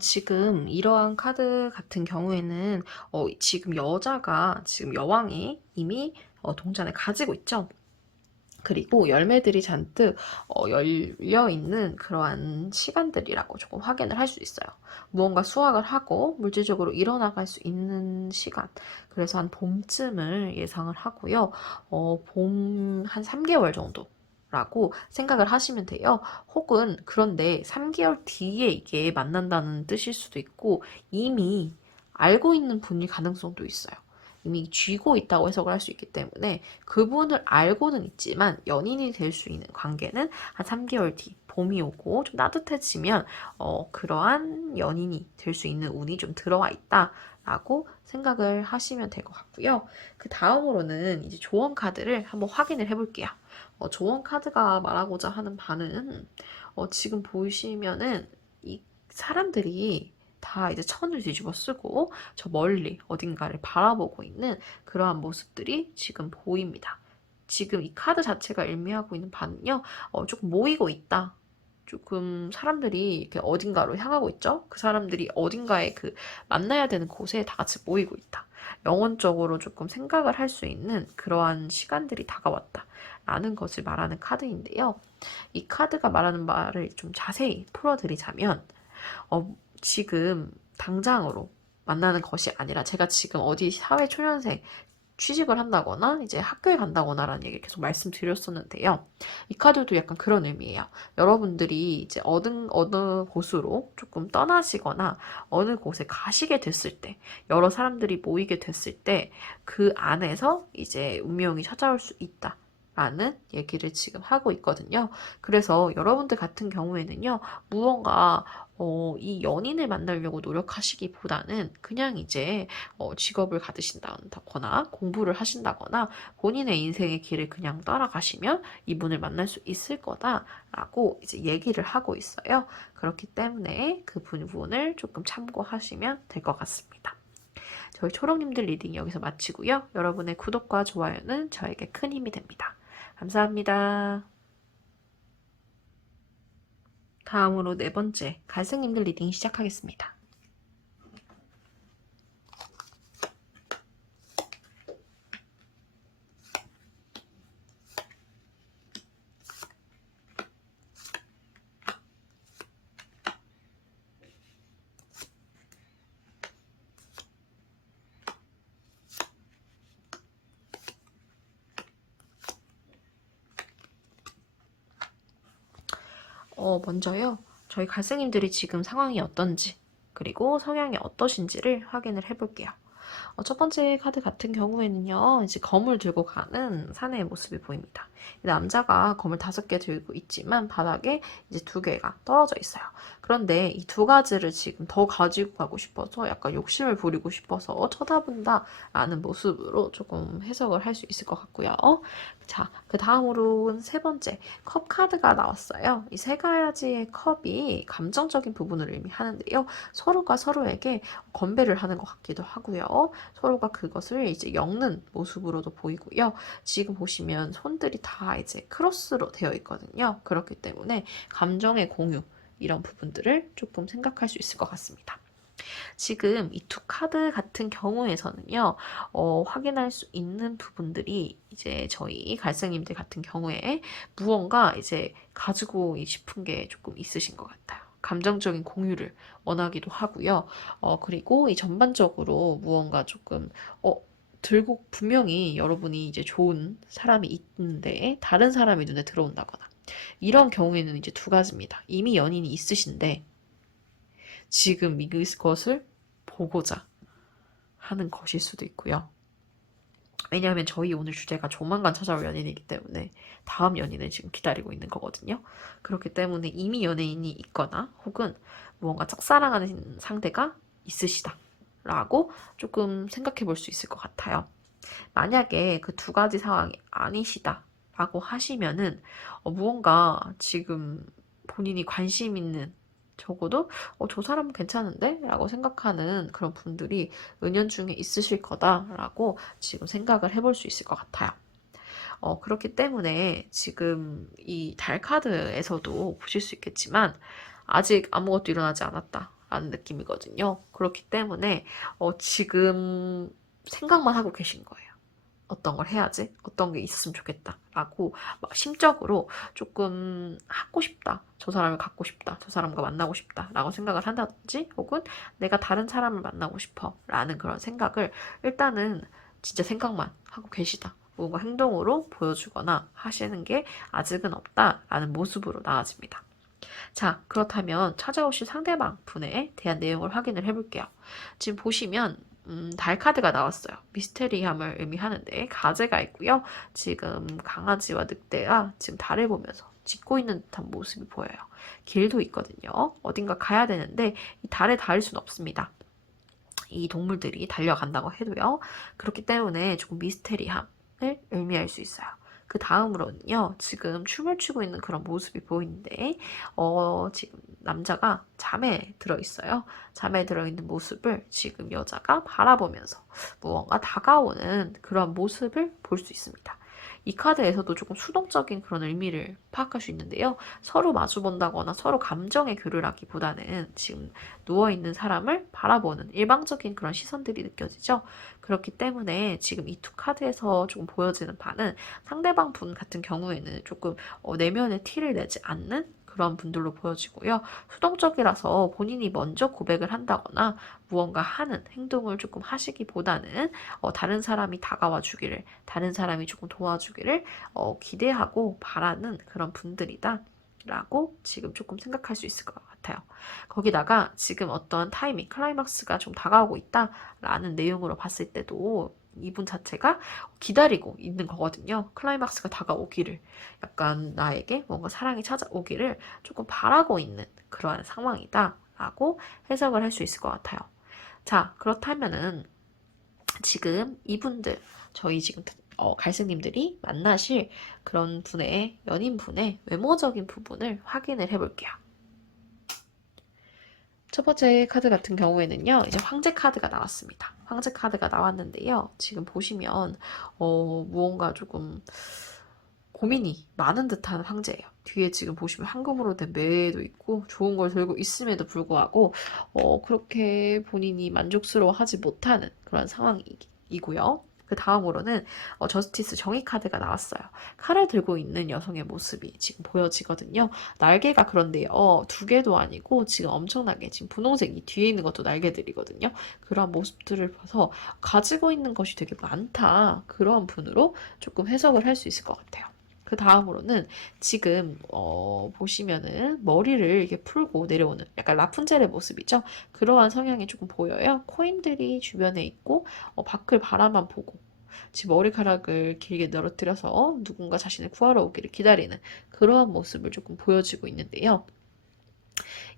지금 이러한 카드 같은 경우에는 지금 여자가 지금 여왕이 이미 동전을 가지고 있죠. 그리고 열매들이 잔뜩 열려 있는 그러한 시간들이라고 조금 확인을 할 수 있어요. 무언가 수확을 하고 물질적으로 일어나갈 수 있는 시간. 그래서 한 봄쯤을 예상을 하고요. 봄 한 3개월 정도. 라고 생각을 하시면 돼요. 혹은 그런데 3개월 뒤에 이게 만난다는 뜻일 수도 있고 이미 알고 있는 분일 가능성도 있어요. 이미 쥐고 있다고 해석을 할 수 있기 때문에 그분을 알고는 있지만 연인이 될 수 있는 관계는 한 3개월 뒤 봄이 오고 좀 따뜻해지면 그러한 연인이 될 수 있는 운이 좀 들어와 있다 라고 생각을 하시면 될 것 같고요. 그 다음으로는 이제 조언 카드를 한번 확인을 해볼게요. 조언 카드가 말하고자 하는 바는 지금 보시면은 이 사람들이 다 이제 천을 뒤집어 쓰고 저 멀리 어딘가를 바라보고 있는 그러한 모습들이 지금 보입니다. 지금 이 카드 자체가 의미하고 있는 바는요, 조금 모이고 있다. 조금 사람들이 이렇게 어딘가로 향하고 있죠? 그 사람들이 어딘가에 그 만나야 되는 곳에 다 같이 모이고 있다. 영혼적으로 조금 생각을 할 수 있는 그러한 시간들이 다가왔다. 라는 것을 말하는 카드인데요. 이 카드가 말하는 말을 좀 자세히 풀어드리자면, 지금 당장으로 만나는 것이 아니라 제가 지금 어디 사회초년생 취직을 한다거나 이제 학교에 간다거나라는 얘기를 계속 말씀드렸었는데요. 이 카드도 약간 그런 의미예요. 여러분들이 이제 어느 곳으로 조금 떠나시거나 어느 곳에 가시게 됐을 때, 여러 사람들이 모이게 됐을 때 그 안에서 이제 운명이 찾아올 수 있다. 라는 얘기를 지금 하고 있거든요. 그래서 여러분들 같은 경우에는요, 무언가 이 연인을 만나려고 노력하시기보다는 그냥 이제 직업을 가지신다거나 공부를 하신다거나 본인의 인생의 길을 그냥 따라가시면 이분을 만날 수 있을 거다라고 이제 얘기를 하고 있어요. 그렇기 때문에 그 부분을 조금 참고하시면 될 것 같습니다. 저희 초록님들 리딩 여기서 마치고요. 여러분의 구독과 좋아요는 저에게 큰 힘이 됩니다. 감사합니다. 다음으로 네 번째 갈색님들 리딩 시작하겠습니다. 먼저요. 저희 갈색님들이 지금 상황이 어떤지 그리고 성향이 어떠신지를 확인을 해볼게요. 첫 번째 카드 같은 경우에는요, 이제 검을 들고 가는 사내의 모습이 보입니다. 남자가 검을 5개 들고 있지만 바닥에 이제 2개가 떨어져 있어요. 그런데 이 2가지를 지금 더 가지고 가고 싶어서 약간 욕심을 부리고 싶어서 쳐다본다라는 모습으로 조금 해석을 할 수 있을 것 같고요. 자, 그 다음으로는 세 번째 컵 카드가 나왔어요. 이 세 가지의 컵이 감정적인 부분을 의미하는데요. 서로가 서로에게 건배를 하는 것 같기도 하고요. 서로가 그것을 이제 엮는 모습으로도 보이고요. 지금 보시면 손들이 다 이제 크로스로 되어 있거든요. 그렇기 때문에 감정의 공유 이런 부분들을 조금 생각할 수 있을 것 같습니다. 지금 이 두 카드 같은 경우에서는요, 확인할 수 있는 부분들이 이제 저희 갈색님들 같은 경우에 무언가 이제 가지고 싶은 게 조금 있으신 것 같아요. 감정적인 공유를 원하기도 하고요. 그리고 이 전반적으로 무언가 조금, 들고 분명히 여러분이 이제 좋은 사람이 있는데 다른 사람이 눈에 들어온다거나 이런 경우에는 이제 2가지입니다. 이미 연인이 있으신데 지금 이것을 보고자 하는 것일 수도 있고요. 왜냐하면 저희 오늘 주제가 조만간 찾아올 연인이기 때문에 다음 연인을 지금 기다리고 있는 거거든요. 그렇기 때문에 이미 연예인이 있거나 혹은 무언가 짝사랑하는 상대가 있으시다 라고 조금 생각해 볼 수 있을 것 같아요. 만약에 그 2가지 상황이 아니시다 라고 하시면은 무언가 지금 본인이 관심 있는 적어도 저 사람은 괜찮은데? 라고 생각하는 그런 분들이 은연중에 있으실 거다라고 지금 생각을 해볼 수 있을 것 같아요. 그렇기 때문에 지금 이 달 카드에서도 보실 수 있겠지만 아직 아무것도 일어나지 않았다 라는 느낌이거든요. 그렇기 때문에 지금 생각만 하고 계신 거예요. 어떤 걸 해야지? 어떤 게 있었으면 좋겠다. 라고 막 심적으로 조금 하고 싶다. 저 사람을 갖고 싶다. 저 사람과 만나고 싶다. 라고 생각을 한다든지 혹은 내가 다른 사람을 만나고 싶어. 라는 그런 생각을 일단은 진짜 생각만 하고 계시다. 뭔가 행동으로 보여주거나 하시는 게 아직은 없다. 라는 모습으로 나아집니다. 자, 그렇다면 찾아오신 상대방 분에 대한 내용을 확인을 해볼게요. 지금 보시면 달 카드가 나왔어요. 미스테리함을 의미하는데 가재가 있고요. 지금 강아지와 늑대가 지금 달을 보면서 짖고 있는 듯한 모습이 보여요. 길도 있거든요. 어딘가 가야 되는데 이 달에 닿을 수는 없습니다. 이 동물들이 달려간다고 해도요. 그렇기 때문에 조금 미스테리함을 의미할 수 있어요. 그 다음으로는요, 지금 춤을 추고 있는 그런 모습이 보이는데, 지금 남자가 잠에 들어있어요. 잠에 들어있는 모습을 지금 여자가 바라보면서 무언가 다가오는 그런 모습을 볼 수 있습니다. 이 카드에서도 조금 수동적인 그런 의미를 파악할 수 있는데요. 서로 마주본다거나 서로 감정의 교류를 하기보다는 지금 누워있는 사람을 바라보는 일방적인 그런 시선들이 느껴지죠. 그렇기 때문에 지금 이 두 카드에서 조금 보여지는 바는 상대방 분 같은 경우에는 조금 내면의 티를 내지 않는 그런 분들로 보여지고요. 수동적이라서 본인이 먼저 고백을 한다거나 무언가 하는 행동을 조금 하시기보다는 다른 사람이 다가와 주기를, 다른 사람이 조금 도와주기를 기대하고 바라는 그런 분들이다. 라고 지금 조금 생각할 수 있을 것 같아요. 거기다가 지금 어떤 타이밍, 클라이막스가 좀 다가오고 있다라는 내용으로 봤을 때도 이분 자체가 기다리고 있는 거거든요. 클라이막스가 다가오기를, 약간 나에게 뭔가 사랑이 찾아오기를 조금 바라고 있는 그러한 상황이다 라고 해석을 할 수 있을 것 같아요. 자, 그렇다면은 지금 이분들, 저희 지금 갈색님들이 만나실 그런 분의, 연인분의 외모적인 부분을 확인을 해볼게요. 첫 번째 카드 같은 경우에는요, 이제 황제 카드가 나왔습니다. 황제 카드가 나왔는데요, 지금 보시면, 무언가 조금 고민이 많은 듯한 황제예요. 뒤에 지금 보시면 황금으로 된 매도 있고, 좋은 걸 들고 있음에도 불구하고, 그렇게 본인이 만족스러워하지 못하는 그런 상황이고요. 그 다음으로는 저스티스 정의 카드가 나왔어요. 칼을 들고 있는 여성의 모습이 지금 보여지거든요. 날개가 그런데요, 두 개도 아니고 지금 엄청나게 지금 분홍색 이 뒤에 있는 것도 날개들이거든요. 그런 모습들을 봐서 가지고 있는 것이 되게 많다. 그런 분으로 조금 해석을 할 수 있을 것 같아요. 그 다음으로는 지금 보시면은 머리를 이렇게 풀고 내려오는 약간 라푼젤의 모습이죠. 그러한 성향이 조금 보여요. 코인들이 주변에 있고 밖을 바라만 보고 지금 머리카락을 길게 늘어뜨려서 누군가 자신을 구하러 오기를 기다리는 그러한 모습을 조금 보여지고 있는데요.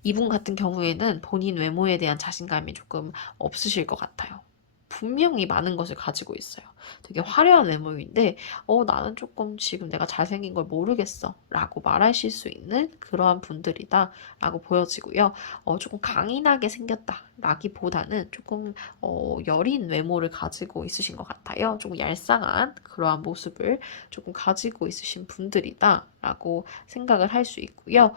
이분 같은 경우에는 본인 외모에 대한 자신감이 조금 없으실 것 같아요. 분명히 많은 것을 가지고 있어요. 되게 화려한 외모인데, 나는 조금 지금 내가 잘생긴 걸 모르겠어. 라고 말하실 수 있는 그러한 분들이다. 라고 보여지고요. 조금 강인하게 생겼다. 라기보다는 조금, 여린 외모를 가지고 있으신 것 같아요. 조금 얄쌍한 그러한 모습을 조금 가지고 있으신 분들이다. 라고 생각을 할 수 있고요.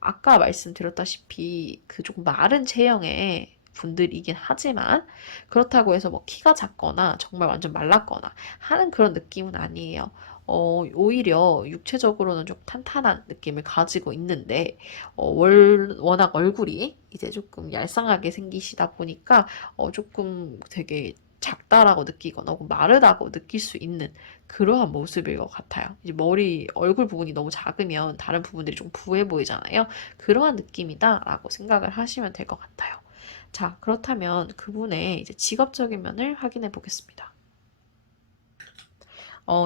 아까 말씀드렸다시피 그 조금 마른 체형의 분들이긴 하지만 그렇다고 해서 뭐 키가 작거나 정말 완전 말랐거나 하는 그런 느낌은 아니에요. 오히려 육체적으로는 좀 탄탄한 느낌을 가지고 있는데, 워낙 얼굴이 이제 조금 얄쌍하게 생기시다 보니까, 조금 되게 작다라고 느끼거나 혹은 마르다고 느낄 수 있는 그러한 모습일 것 같아요. 이제 얼굴 부분이 너무 작으면 다른 부분들이 좀 부해 보이잖아요. 그러한 느낌이다라고 생각을 하시면 될 것 같아요. 자, 그렇다면 그분의 이제 직업적인 면을 확인해 보겠습니다.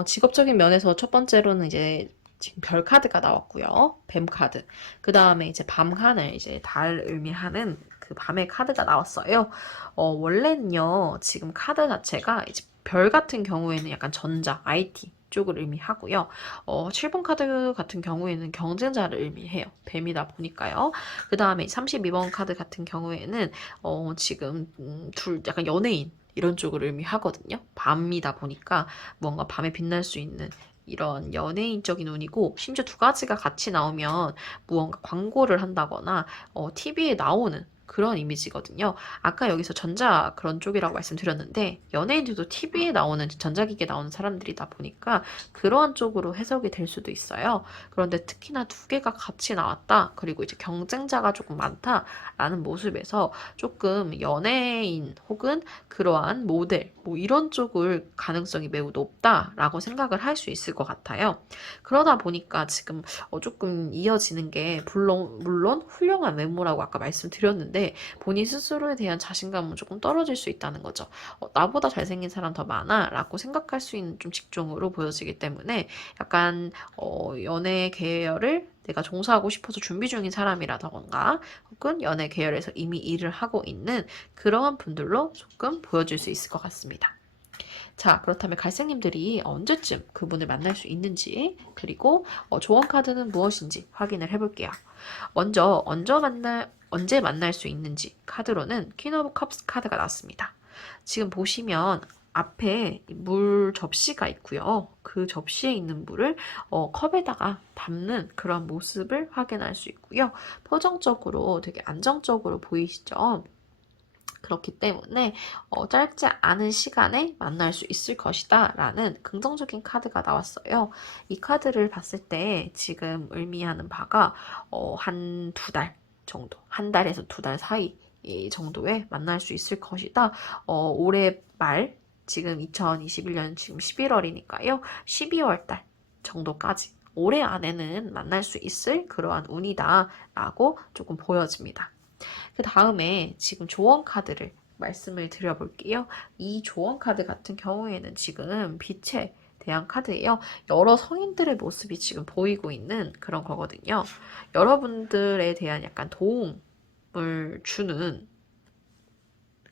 직업적인 면에서 첫 번째로는 이제 지금 별 카드가 나왔고요. 뱀 카드. 그 다음에 이제 밤 하늘, 이제 달 의미하는 그 밤의 카드가 나왔어요. 원래는요, 지금 카드 자체가 이제 별 같은 경우에는 약간 전자, IT 쪽을 의미하고요. 7번 카드 같은 경우에는 경쟁자를 의미해요. 뱀이다 보니까요. 그 다음에 32번 카드 같은 경우에는 지금 약간 연예인 이런 쪽을 의미하거든요. 밤이다 보니까 뭔가 밤에 빛날 수 있는 이런 연예인적인 운이고, 심지어 두 가지가 같이 나오면 무언가 광고를 한다거나 TV에 나오는 그런 이미지거든요. 아까 여기서 전자 그런 쪽이라고 말씀드렸는데, 연예인들도 TV에 나오는 전자기기에 나오는 사람들이다 보니까 그러한 쪽으로 해석이 될 수도 있어요. 그런데 특히나 두 개가 같이 나왔다, 그리고 이제 경쟁자가 조금 많다라는 모습에서 조금 연예인 혹은 그러한 모델 뭐 이런 쪽을 가능성이 매우 높다라고 생각을 할 수 있을 것 같아요. 그러다 보니까 지금 조금 이어지는 게 물론 훌륭한 외모라고 아까 말씀드렸는데, 본인 스스로에 대한 자신감은 조금 떨어질 수 있다는 거죠. 나보다 잘생긴 사람 더 많아 라고 생각할 수 있는 좀 직종으로 보여지기 때문에 약간 연애 계열을 내가 종사하고 싶어서 준비 중인 사람이라던가 혹은 연애 계열에서 이미 일을 하고 있는 그러한 분들로 조금 보여줄 수 있을 것 같습니다. 자, 그렇다면 갈색님들이 언제쯤 그분을 만날 수 있는지, 그리고 조언 카드는 무엇인지 확인을 해볼게요. 먼저 언제 만날 수 있는지 카드로는 퀸 오브 컵스 카드가 나왔습니다. 지금 보시면 앞에 물 접시가 있고요. 그 접시에 있는 물을 컵에다가 담는 그런 모습을 확인할 수 있고요. 표정적으로 되게 안정적으로 보이시죠? 그렇기 때문에 짧지 않은 시간에 만날 수 있을 것이다 라는 긍정적인 카드가 나왔어요. 이 카드를 봤을 때 지금 의미하는 바가 한 두 달 정도, 한 달에서 두 달 사이 이 정도에 만날 수 있을 것이다. 올해 말, 지금 2021년 지금 11월이니까요. 12월 달 정도까지 올해 안에는 만날 수 있을 그러한 운이다 라고 조금 보여집니다. 그 다음에 지금 조언 카드를 말씀을 드려볼게요. 이 조언 카드 같은 경우에는 지금 빛에 대한 카드예요. 여러 성인들의 모습이 지금 보이고 있는 그런 거거든요. 여러분들에 대한 약간 도움을 주는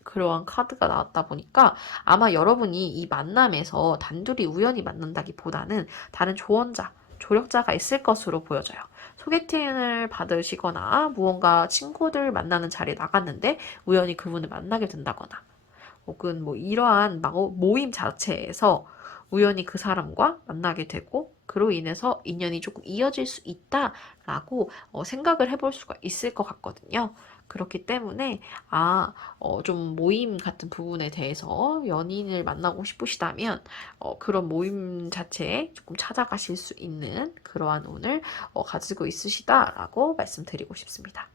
그러한 카드가 나왔다 보니까 아마 여러분이 이 만남에서 단둘이 우연히 만난다기보다는 다른 조언자, 조력자가 있을 것으로 보여져요. 소개팅을 받으시거나 무언가 친구들 만나는 자리에 나갔는데 우연히 그분을 만나게 된다거나 혹은 뭐 이러한 모임 자체에서 우연히 그 사람과 만나게 되고 그로 인해서 인연이 조금 이어질 수 있다라고 생각을 해볼 수가 있을 것 같거든요. 그렇기 때문에 좀 모임 같은 부분에 대해서 연인을 만나고 싶으시다면 그런 모임 자체에 조금 찾아가실 수 있는 그러한 운을 가지고 있으시다라고 말씀드리고 싶습니다.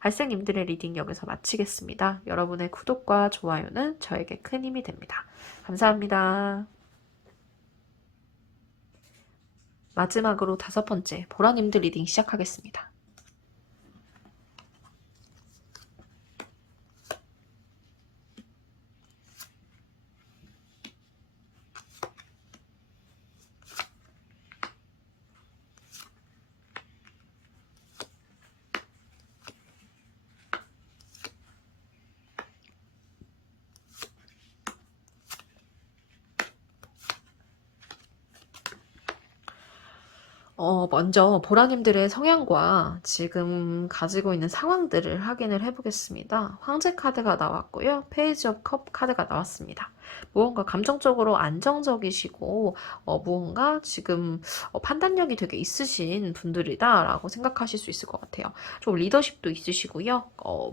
갈색님들의 리딩 여기서 마치겠습니다. 여러분의 구독과 좋아요는 저에게 큰 힘이 됩니다. 감사합니다. 마지막으로 5번째 보라님들 리딩 시작하겠습니다. 먼저 보라님들의 성향과 지금 가지고 있는 상황들을 확인을 해보겠습니다. 황제 카드가 나왔고요. 페이지 오브 컵 카드가 나왔습니다. 무언가 감정적으로 안정적이시고 무언가 지금 판단력이 되게 있으신 분들이다 라고 생각하실 수 있을 것 같아요. 좀 리더십도 있으시고요.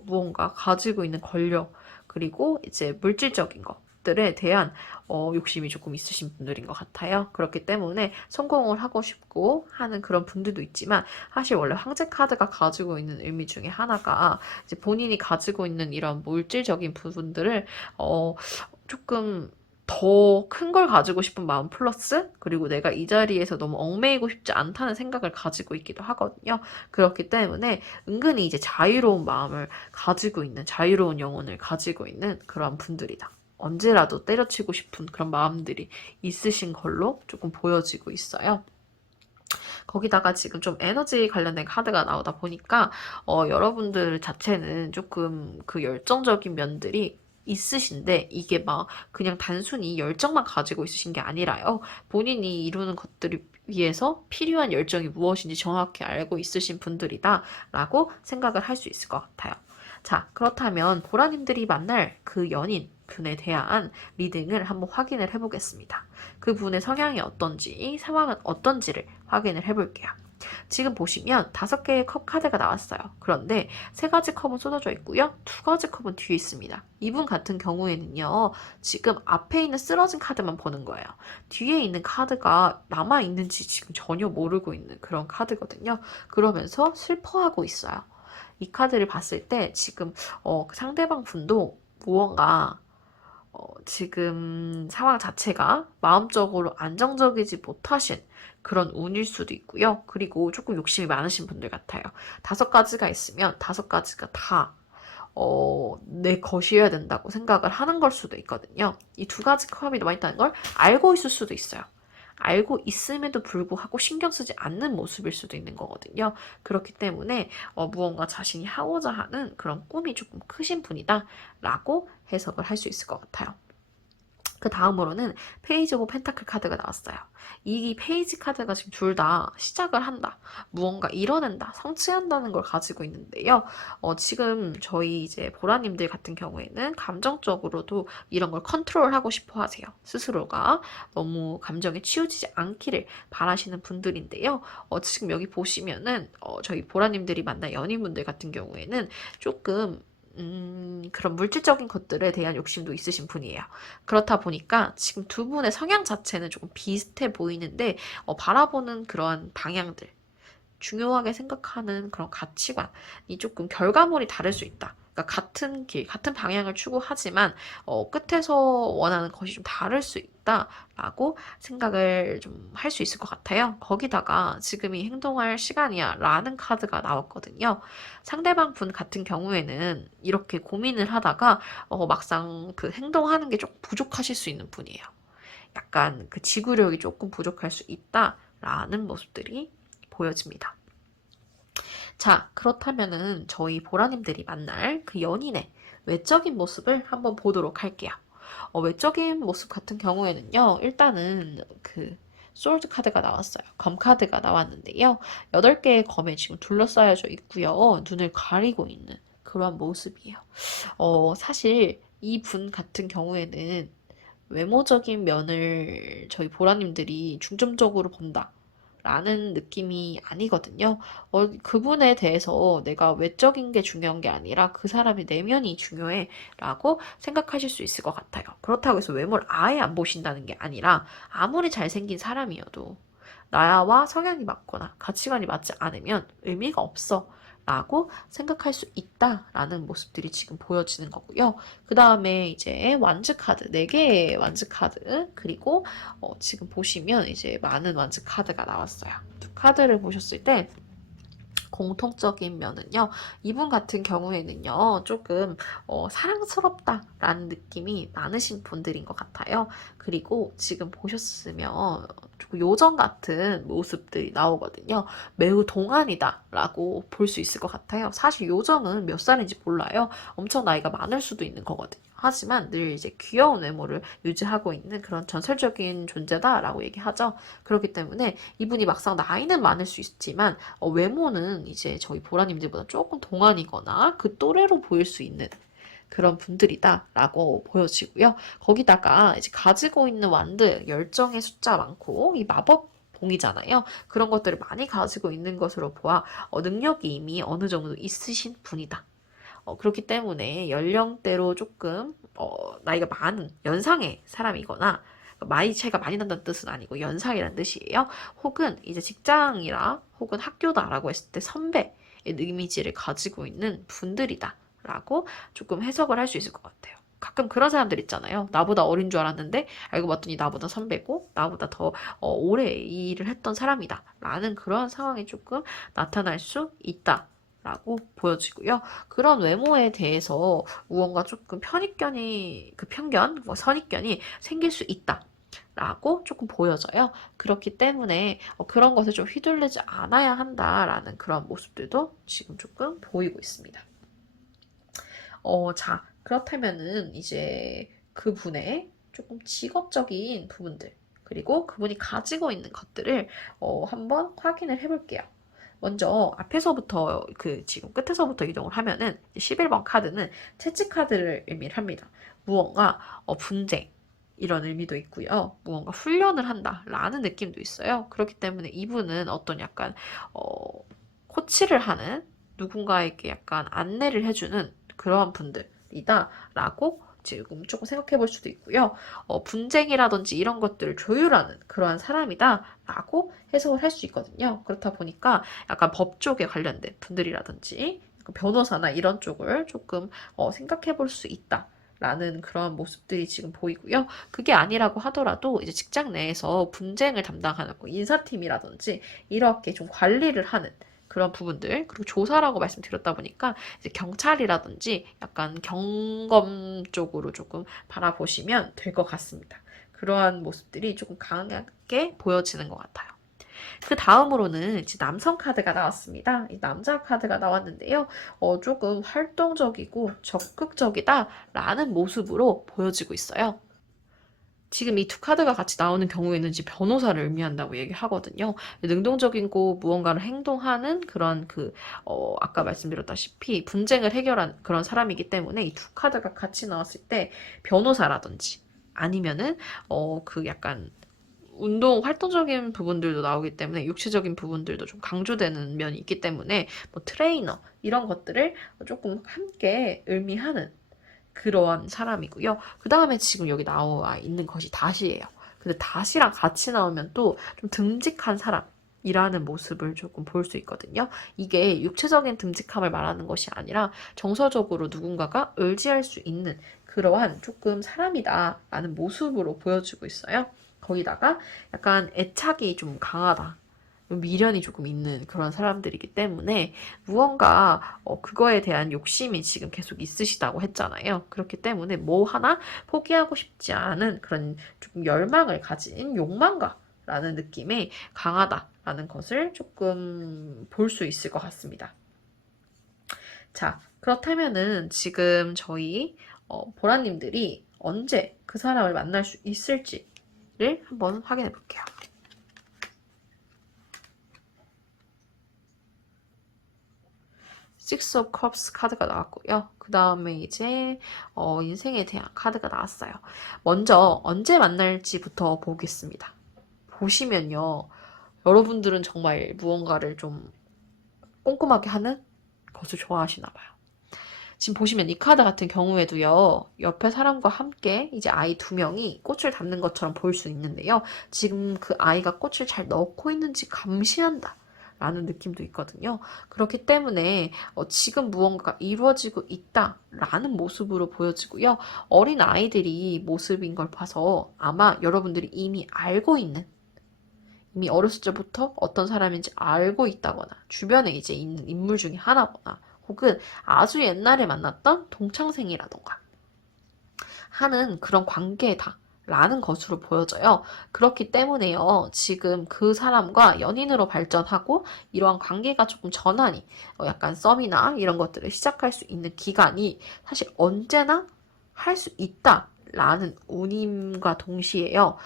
무언가 가지고 있는 권력 그리고 이제 물질적인 것 들에 대한 욕심이 조금 있으신 분들인 것 같아요. 그렇기 때문에 성공을 하고 싶고 하는 그런 분들도 있지만 사실 원래 황제 카드가 가지고 있는 의미 중에 하나가 이제 본인이 가지고 있는 이런 물질적인 부분들을 조금 더 큰 걸 가지고 싶은 마음 플러스 그리고 내가 이 자리에서 너무 얽매이고 싶지 않다는 생각을 가지고 있기도 하거든요. 그렇기 때문에 은근히 이제 자유로운 마음을 가지고 있는 자유로운 영혼을 가지고 있는 그런 분들이다. 언제라도 때려치고 싶은 그런 마음들이 있으신 걸로 조금 보여지고 있어요. 거기다가 지금 좀 에너지 관련된 카드가 나오다 보니까 여러분들 자체는 조금 그 열정적인 면들이 있으신데 이게 막 그냥 단순히 열정만 가지고 있으신 게 아니라요. 본인이 이루는 것들을 위해서 필요한 열정이 무엇인지 정확히 알고 있으신 분들이다 라고 생각을 할 수 있을 것 같아요. 자, 그렇다면 보라님들이 만날 그 연인 분에 대한 리딩을 한번 확인을 해보겠습니다. 그분의 성향이 어떤지, 상황은 어떤지를 확인을 해볼게요. 지금 보시면 5개의 컵 카드가 나왔어요. 그런데 3가지 컵은 쏟아져 있고요. 2가지 컵은 뒤에 있습니다. 이분 같은 경우에는요. 지금 앞에 있는 쓰러진 카드만 보는 거예요. 뒤에 있는 카드가 남아있는지 지금 전혀 모르고 있는 그런 카드거든요. 그러면서 슬퍼하고 있어요. 이 카드를 봤을 때 지금 상대방 분도 무언가 지금 상황 자체가 마음적으로 안정적이지 못하신 그런 운일 수도 있고요. 그리고 조금 욕심이 많으신 분들 같아요. 5가지가 있으면 5가지가 다 내 것이어야 된다고 생각을 하는 걸 수도 있거든요. 이 2가지 컵이 남아있다는 걸 알고 있을 수도 있어요. 알고 있음에도 불구하고 신경 쓰지 않는 모습일 수도 있는 거거든요. 그렇기 때문에 무언가 자신이 하고자 하는 그런 꿈이 조금 크신 분이다 라고 해석을 할 수 있을 것 같아요. 그 다음으로는 페이지 오브 펜타클 카드가 나왔어요. 이 페이지 카드가 지금 둘 다 시작을 한다, 무언가 이뤄낸다, 성취한다는 걸 가지고 있는데요. 지금 저희 이제 보라님들 같은 경우에는 감정적으로도 이런 걸 컨트롤하고 싶어 하세요. 스스로가 너무 감정에 치우치지 않기를 바라시는 분들인데요. 지금 여기 보시면은 저희 보라님들이 만난 연인분들 같은 경우에는 조금 그런 물질적인 것들에 대한 욕심도 있으신 분이에요. 그렇다 보니까 지금 두 분의 성향 자체는 조금 비슷해 보이는데 바라보는 그러한 방향들, 중요하게 생각하는 그런 가치관이 조금 결과물이 다를 수 있다. 그러니까 같은 길, 같은 방향을 추구하지만 끝에서 원하는 것이 좀 다를 수 있다라고 생각을 좀 할 수 있을 것 같아요. 거기다가 지금이 행동할 시간이야 라는 카드가 나왔거든요. 상대방 분 같은 경우에는 이렇게 고민을 하다가 막상 그 행동하는 게 조금 부족하실 수 있는 분이에요. 약간 그 지구력이 조금 부족할 수 있다라는 모습들이 보여집니다. 자, 그렇다면은 저희 보라님들이 만날 그 연인의 외적인 모습을 한번 보도록 할게요. 외적인 모습 같은 경우에는요, 일단은 그 솔드 카드가 나왔어요. 검 카드가 나왔는데요. 8개의 검에 지금 둘러싸여져 있고요. 눈을 가리고 있는 그러한 모습이에요. 사실 이 분 같은 경우에는 외모적인 면을 저희 보라님들이 중점적으로 본다 라는 느낌이 아니거든요. 그분에 대해서 내가 외적인 게 중요한 게 아니라 그 사람의 내면이 중요해 라고 생각하실 수 있을 것 같아요. 그렇다고 해서 외모를 아예 안 보신다는 게 아니라 아무리 잘생긴 사람이어도 나와 성향이 맞거나 가치관이 맞지 않으면 의미가 없어 라고 생각할 수 있다라는 모습들이 지금 보여지는 거고요. 그 다음에 이제 완즈 카드, 4개의 완즈 카드, 그리고 지금 보시면 이제 많은 완즈 카드가 나왔어요. 두 카드를 보셨을 때 공통적인 면은요. 이분 같은 경우에는요. 조금 사랑스럽다라는 느낌이 많으신 분들인 것 같아요. 그리고 지금 보셨으면 조금 요정 같은 모습들이 나오거든요. 매우 동안이다라고 볼 수 있을 것 같아요. 사실 요정은 몇 살인지 몰라요. 엄청 나이가 많을 수도 있는 거거든요. 하지만 늘 이제 귀여운 외모를 유지하고 있는 그런 전설적인 존재다라고 얘기하죠. 그렇기 때문에 이분이 막상 나이는 많을 수 있지만 외모는 이제 저희 보라님들보다 조금 동안이거나 그 또래로 보일 수 있는 그런 분들이다라고 보여지고요. 거기다가 이제 가지고 있는 완드, 열정의 숫자 많고 이 마법 봉이잖아요. 그런 것들을 많이 가지고 있는 것으로 보아 능력이 이미 어느 정도 있으신 분이다. 그렇기 때문에 연령대로 조금 나이가 많은 연상의 사람이거나 나이 차이가 많이 난다는 뜻은 아니고 연상이라는 뜻이에요. 혹은 이제 직장이라 혹은 학교다라고 했을 때 선배의 이미지를 가지고 있는 분들이다 라고 조금 해석을 할 수 있을 것 같아요. 가끔 그런 사람들 있잖아요. 나보다 어린 줄 알았는데 알고 봤더니 나보다 선배고 나보다 더 오래 일을 했던 사람이다 라는 그런 상황이 조금 나타날 수 있다 라고 보여지고요. 그런 외모에 대해서 무언가 조금 편견, 선입견이 생길 수 있다. 라고 조금 보여져요. 그렇기 때문에 그런 것을 좀 휘둘리지 않아야 한다라는 그런 모습들도 지금 조금 보이고 있습니다. 자, 그렇다면은 이제 그분의 조금 직업적인 부분들, 그리고 그분이 가지고 있는 것들을 한번 확인을 해볼게요. 먼저 앞에서부터 지금 끝에서부터 이동을 하면은 11번 카드는 채찍 카드를 의미를 합니다. 무언가 분쟁 이런 의미도 있고요. 무언가 훈련을 한다라는 느낌도 있어요. 그렇기 때문에 이분은 어떤 약간 코치를 하는 누군가에게 약간 안내를 해주는 그러한 분들이다라고 지금 조금 생각해 볼 수도 있고요. 분쟁이라든지 이런 것들을 조율하는 그러한 사람이다라고 해석을 할 수 있거든요. 그렇다 보니까 약간 법 쪽에 관련된 분들이라든지 변호사나 이런 쪽을 조금 생각해 볼 수 있다. 라는 그런 모습들이 지금 보이고요. 그게 아니라고 하더라도 이제 직장 내에서 분쟁을 담당하는 인사팀이라든지 이렇게 좀 관리를 하는 그런 부분들, 그리고 조사라고 말씀드렸다 보니까 이제 경찰이라든지 약간 경검 쪽으로 조금 바라보시면 될 것 같습니다. 그러한 모습들이 조금 강하게 보여지는 것 같아요. 그 다음으로는 이제 남성 카드가 나왔습니다. 이 남자 카드가 나왔는데요. 조금 활동적이고 적극적이다라는 모습으로 보여지고 있어요. 지금 이 두 카드가 같이 나오는 경우에는 이제 변호사를 의미한다고 얘기하거든요. 능동적이고 무언가를 행동하는 그런 아까 말씀드렸다시피 분쟁을 해결한 그런 사람이기 때문에 이 두 카드가 같이 나왔을 때 변호사라든지 아니면은, 약간 운동 활동적인 부분들도 나오기 때문에 육체적인 부분들도 좀 강조되는 면이 있기 때문에 뭐 트레이너 이런 것들을 조금 함께 의미하는 그러한 사람이고요. 그 다음에 지금 여기 나와 있는 것이 다시예요. 근데 다시랑 같이 나오면 또 좀 듬직한 사람이라는 모습을 조금 볼 수 있거든요. 이게 육체적인 듬직함을 말하는 것이 아니라 정서적으로 누군가가 의지할 수 있는 그러한 조금 사람이다라는 모습으로 보여주고 있어요. 거기다가 약간 애착이 좀 강하다. 미련이 조금 있는 그런 사람들이기 때문에 무언가 그거에 대한 욕심이 지금 계속 있으시다고 했잖아요. 그렇기 때문에 뭐 하나 포기하고 싶지 않은 그런 조금 열망을 가진 욕망가라는 느낌이 강하다라는 것을 조금 볼 수 있을 것 같습니다. 자, 그렇다면은 지금 저희 보라님들이 언제 그 사람을 만날 수 있을지를 한번 확인해 볼게요. Six of Cups 카드가 나왔고요. 그 다음에 이제 인생에 대한 카드가 나왔어요. 먼저 언제 만날지부터 보겠습니다. 보시면요. 여러분들은 정말 무언가를 좀 꼼꼼하게 하는 것을 좋아하시나 봐요. 지금 보시면 이 카드 같은 경우에도요. 옆에 사람과 함께 이제 아이 두 명이 꽃을 담는 것처럼 보일 수 있는데요. 지금 그 아이가 꽃을 잘 넣고 있는지 감시한다. 라는 느낌도 있거든요. 그렇기 때문에 지금 무언가가 이루어지고 있다라는 모습으로 보여지고요. 어린 아이들이 모습인 걸 봐서 아마 여러분들이 이미 알고 있는, 이미 어렸을 때부터 어떤 사람인지 알고 있다거나 주변에 이제 있는 인물 중에 하나거나 혹은 아주 옛날에 만났던 동창생이라던가 하는 그런 관계다. 라는 것으로 보여져요. 그렇기 때문에요. 지금 그 사람과 연인으로 발전하고 이러한 관계가 조금 전환이 약간 썸이나 이런 것들을 시작할 수 있는 기간이 사실 언제나 할 수 있다라는 운임과 동시에요.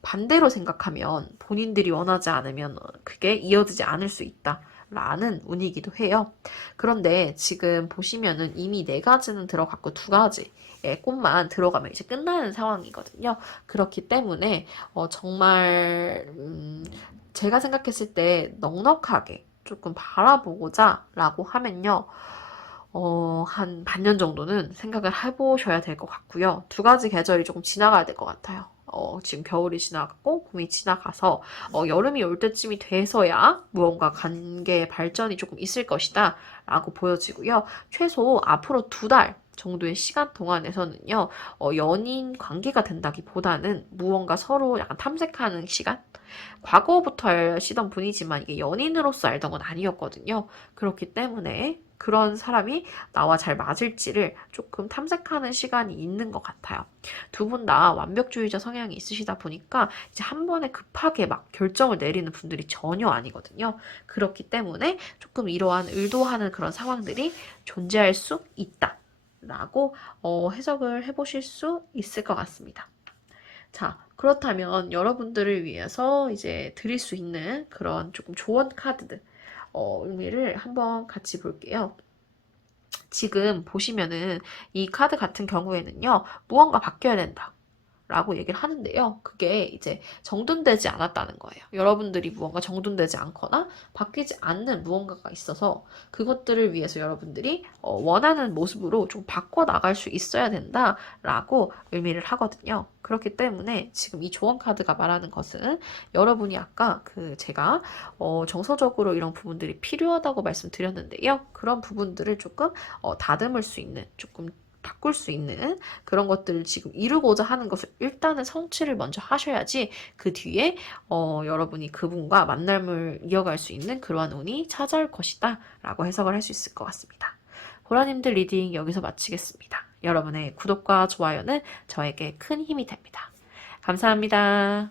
반대로 생각하면 본인들이 원하지 않으면 그게 이어지지 않을 수 있다. 라는 운이기도 해요. 그런데 지금 보시면은 이미 4가지는 들어갔고 2가지의 꽃만 들어가면 이제 끝나는 상황이거든요. 그렇기 때문에 정말 제가 생각했을 때 넉넉하게 조금 바라보고자 라고 하면요. 한 반년 정도는 생각을 해보셔야 될 것 같고요. 2가지 계절이 조금 지나가야 될 것 같아요. 지금 겨울이 지나갔고 봄이 지나가서 여름이 올 때쯤이 돼서야 무언가 관계의 발전이 조금 있을 것이다 라고 보여지고요. 최소 앞으로 2달 정도의 시간 동안에서는요. 연인 관계가 된다기보다는 무언가 서로 약간 탐색하는 시간? 과거부터 아시던 분이지만 이게 연인으로서 알던 건 아니었거든요. 그렇기 때문에 그런 사람이 나와 잘 맞을지를 조금 탐색하는 시간이 있는 것 같아요. 두 분 다 완벽주의자 성향이 있으시다 보니까 이제 한 번에 급하게 막 결정을 내리는 분들이 전혀 아니거든요. 그렇기 때문에 조금 이러한 의도하는 그런 상황들이 존재할 수 있다. 라고 해석을 해보실 수 있을 것 같습니다. 자, 그렇다면 여러분들을 위해서 이제 드릴 수 있는 그런 조금 조언 카드들 의미를 한번 같이 볼게요. 지금 보시면은 이 카드 같은 경우에는요, 무언가 바뀌어야 된다. 라고 얘기를 하는데요. 그게 이제 정돈되지 않았다는 거예요. 여러분들이 무언가 정돈되지 않거나 바뀌지 않는 무언가가 있어서 그것들을 위해서 여러분들이 원하는 모습으로 좀 바꿔나갈 수 있어야 된다라고 의미를 하거든요. 그렇기 때문에 지금 이 조언 카드가 말하는 것은 여러분이 아까 제가 정서적으로 이런 부분들이 필요하다고 말씀드렸는데요. 그런 부분들을 조금 다듬을 수 있는, 조금 바꿀 수 있는 그런 것들을 지금 이루고자 하는 것을 일단은 성취를 먼저 하셔야지 그 뒤에 여러분이 그분과 만남을 이어갈 수 있는 그러한 운이 찾아올 것이다 라고 해석을 할 수 있을 것 같습니다. 보라님들 리딩 여기서 마치겠습니다. 여러분의 구독과 좋아요는 저에게 큰 힘이 됩니다. 감사합니다.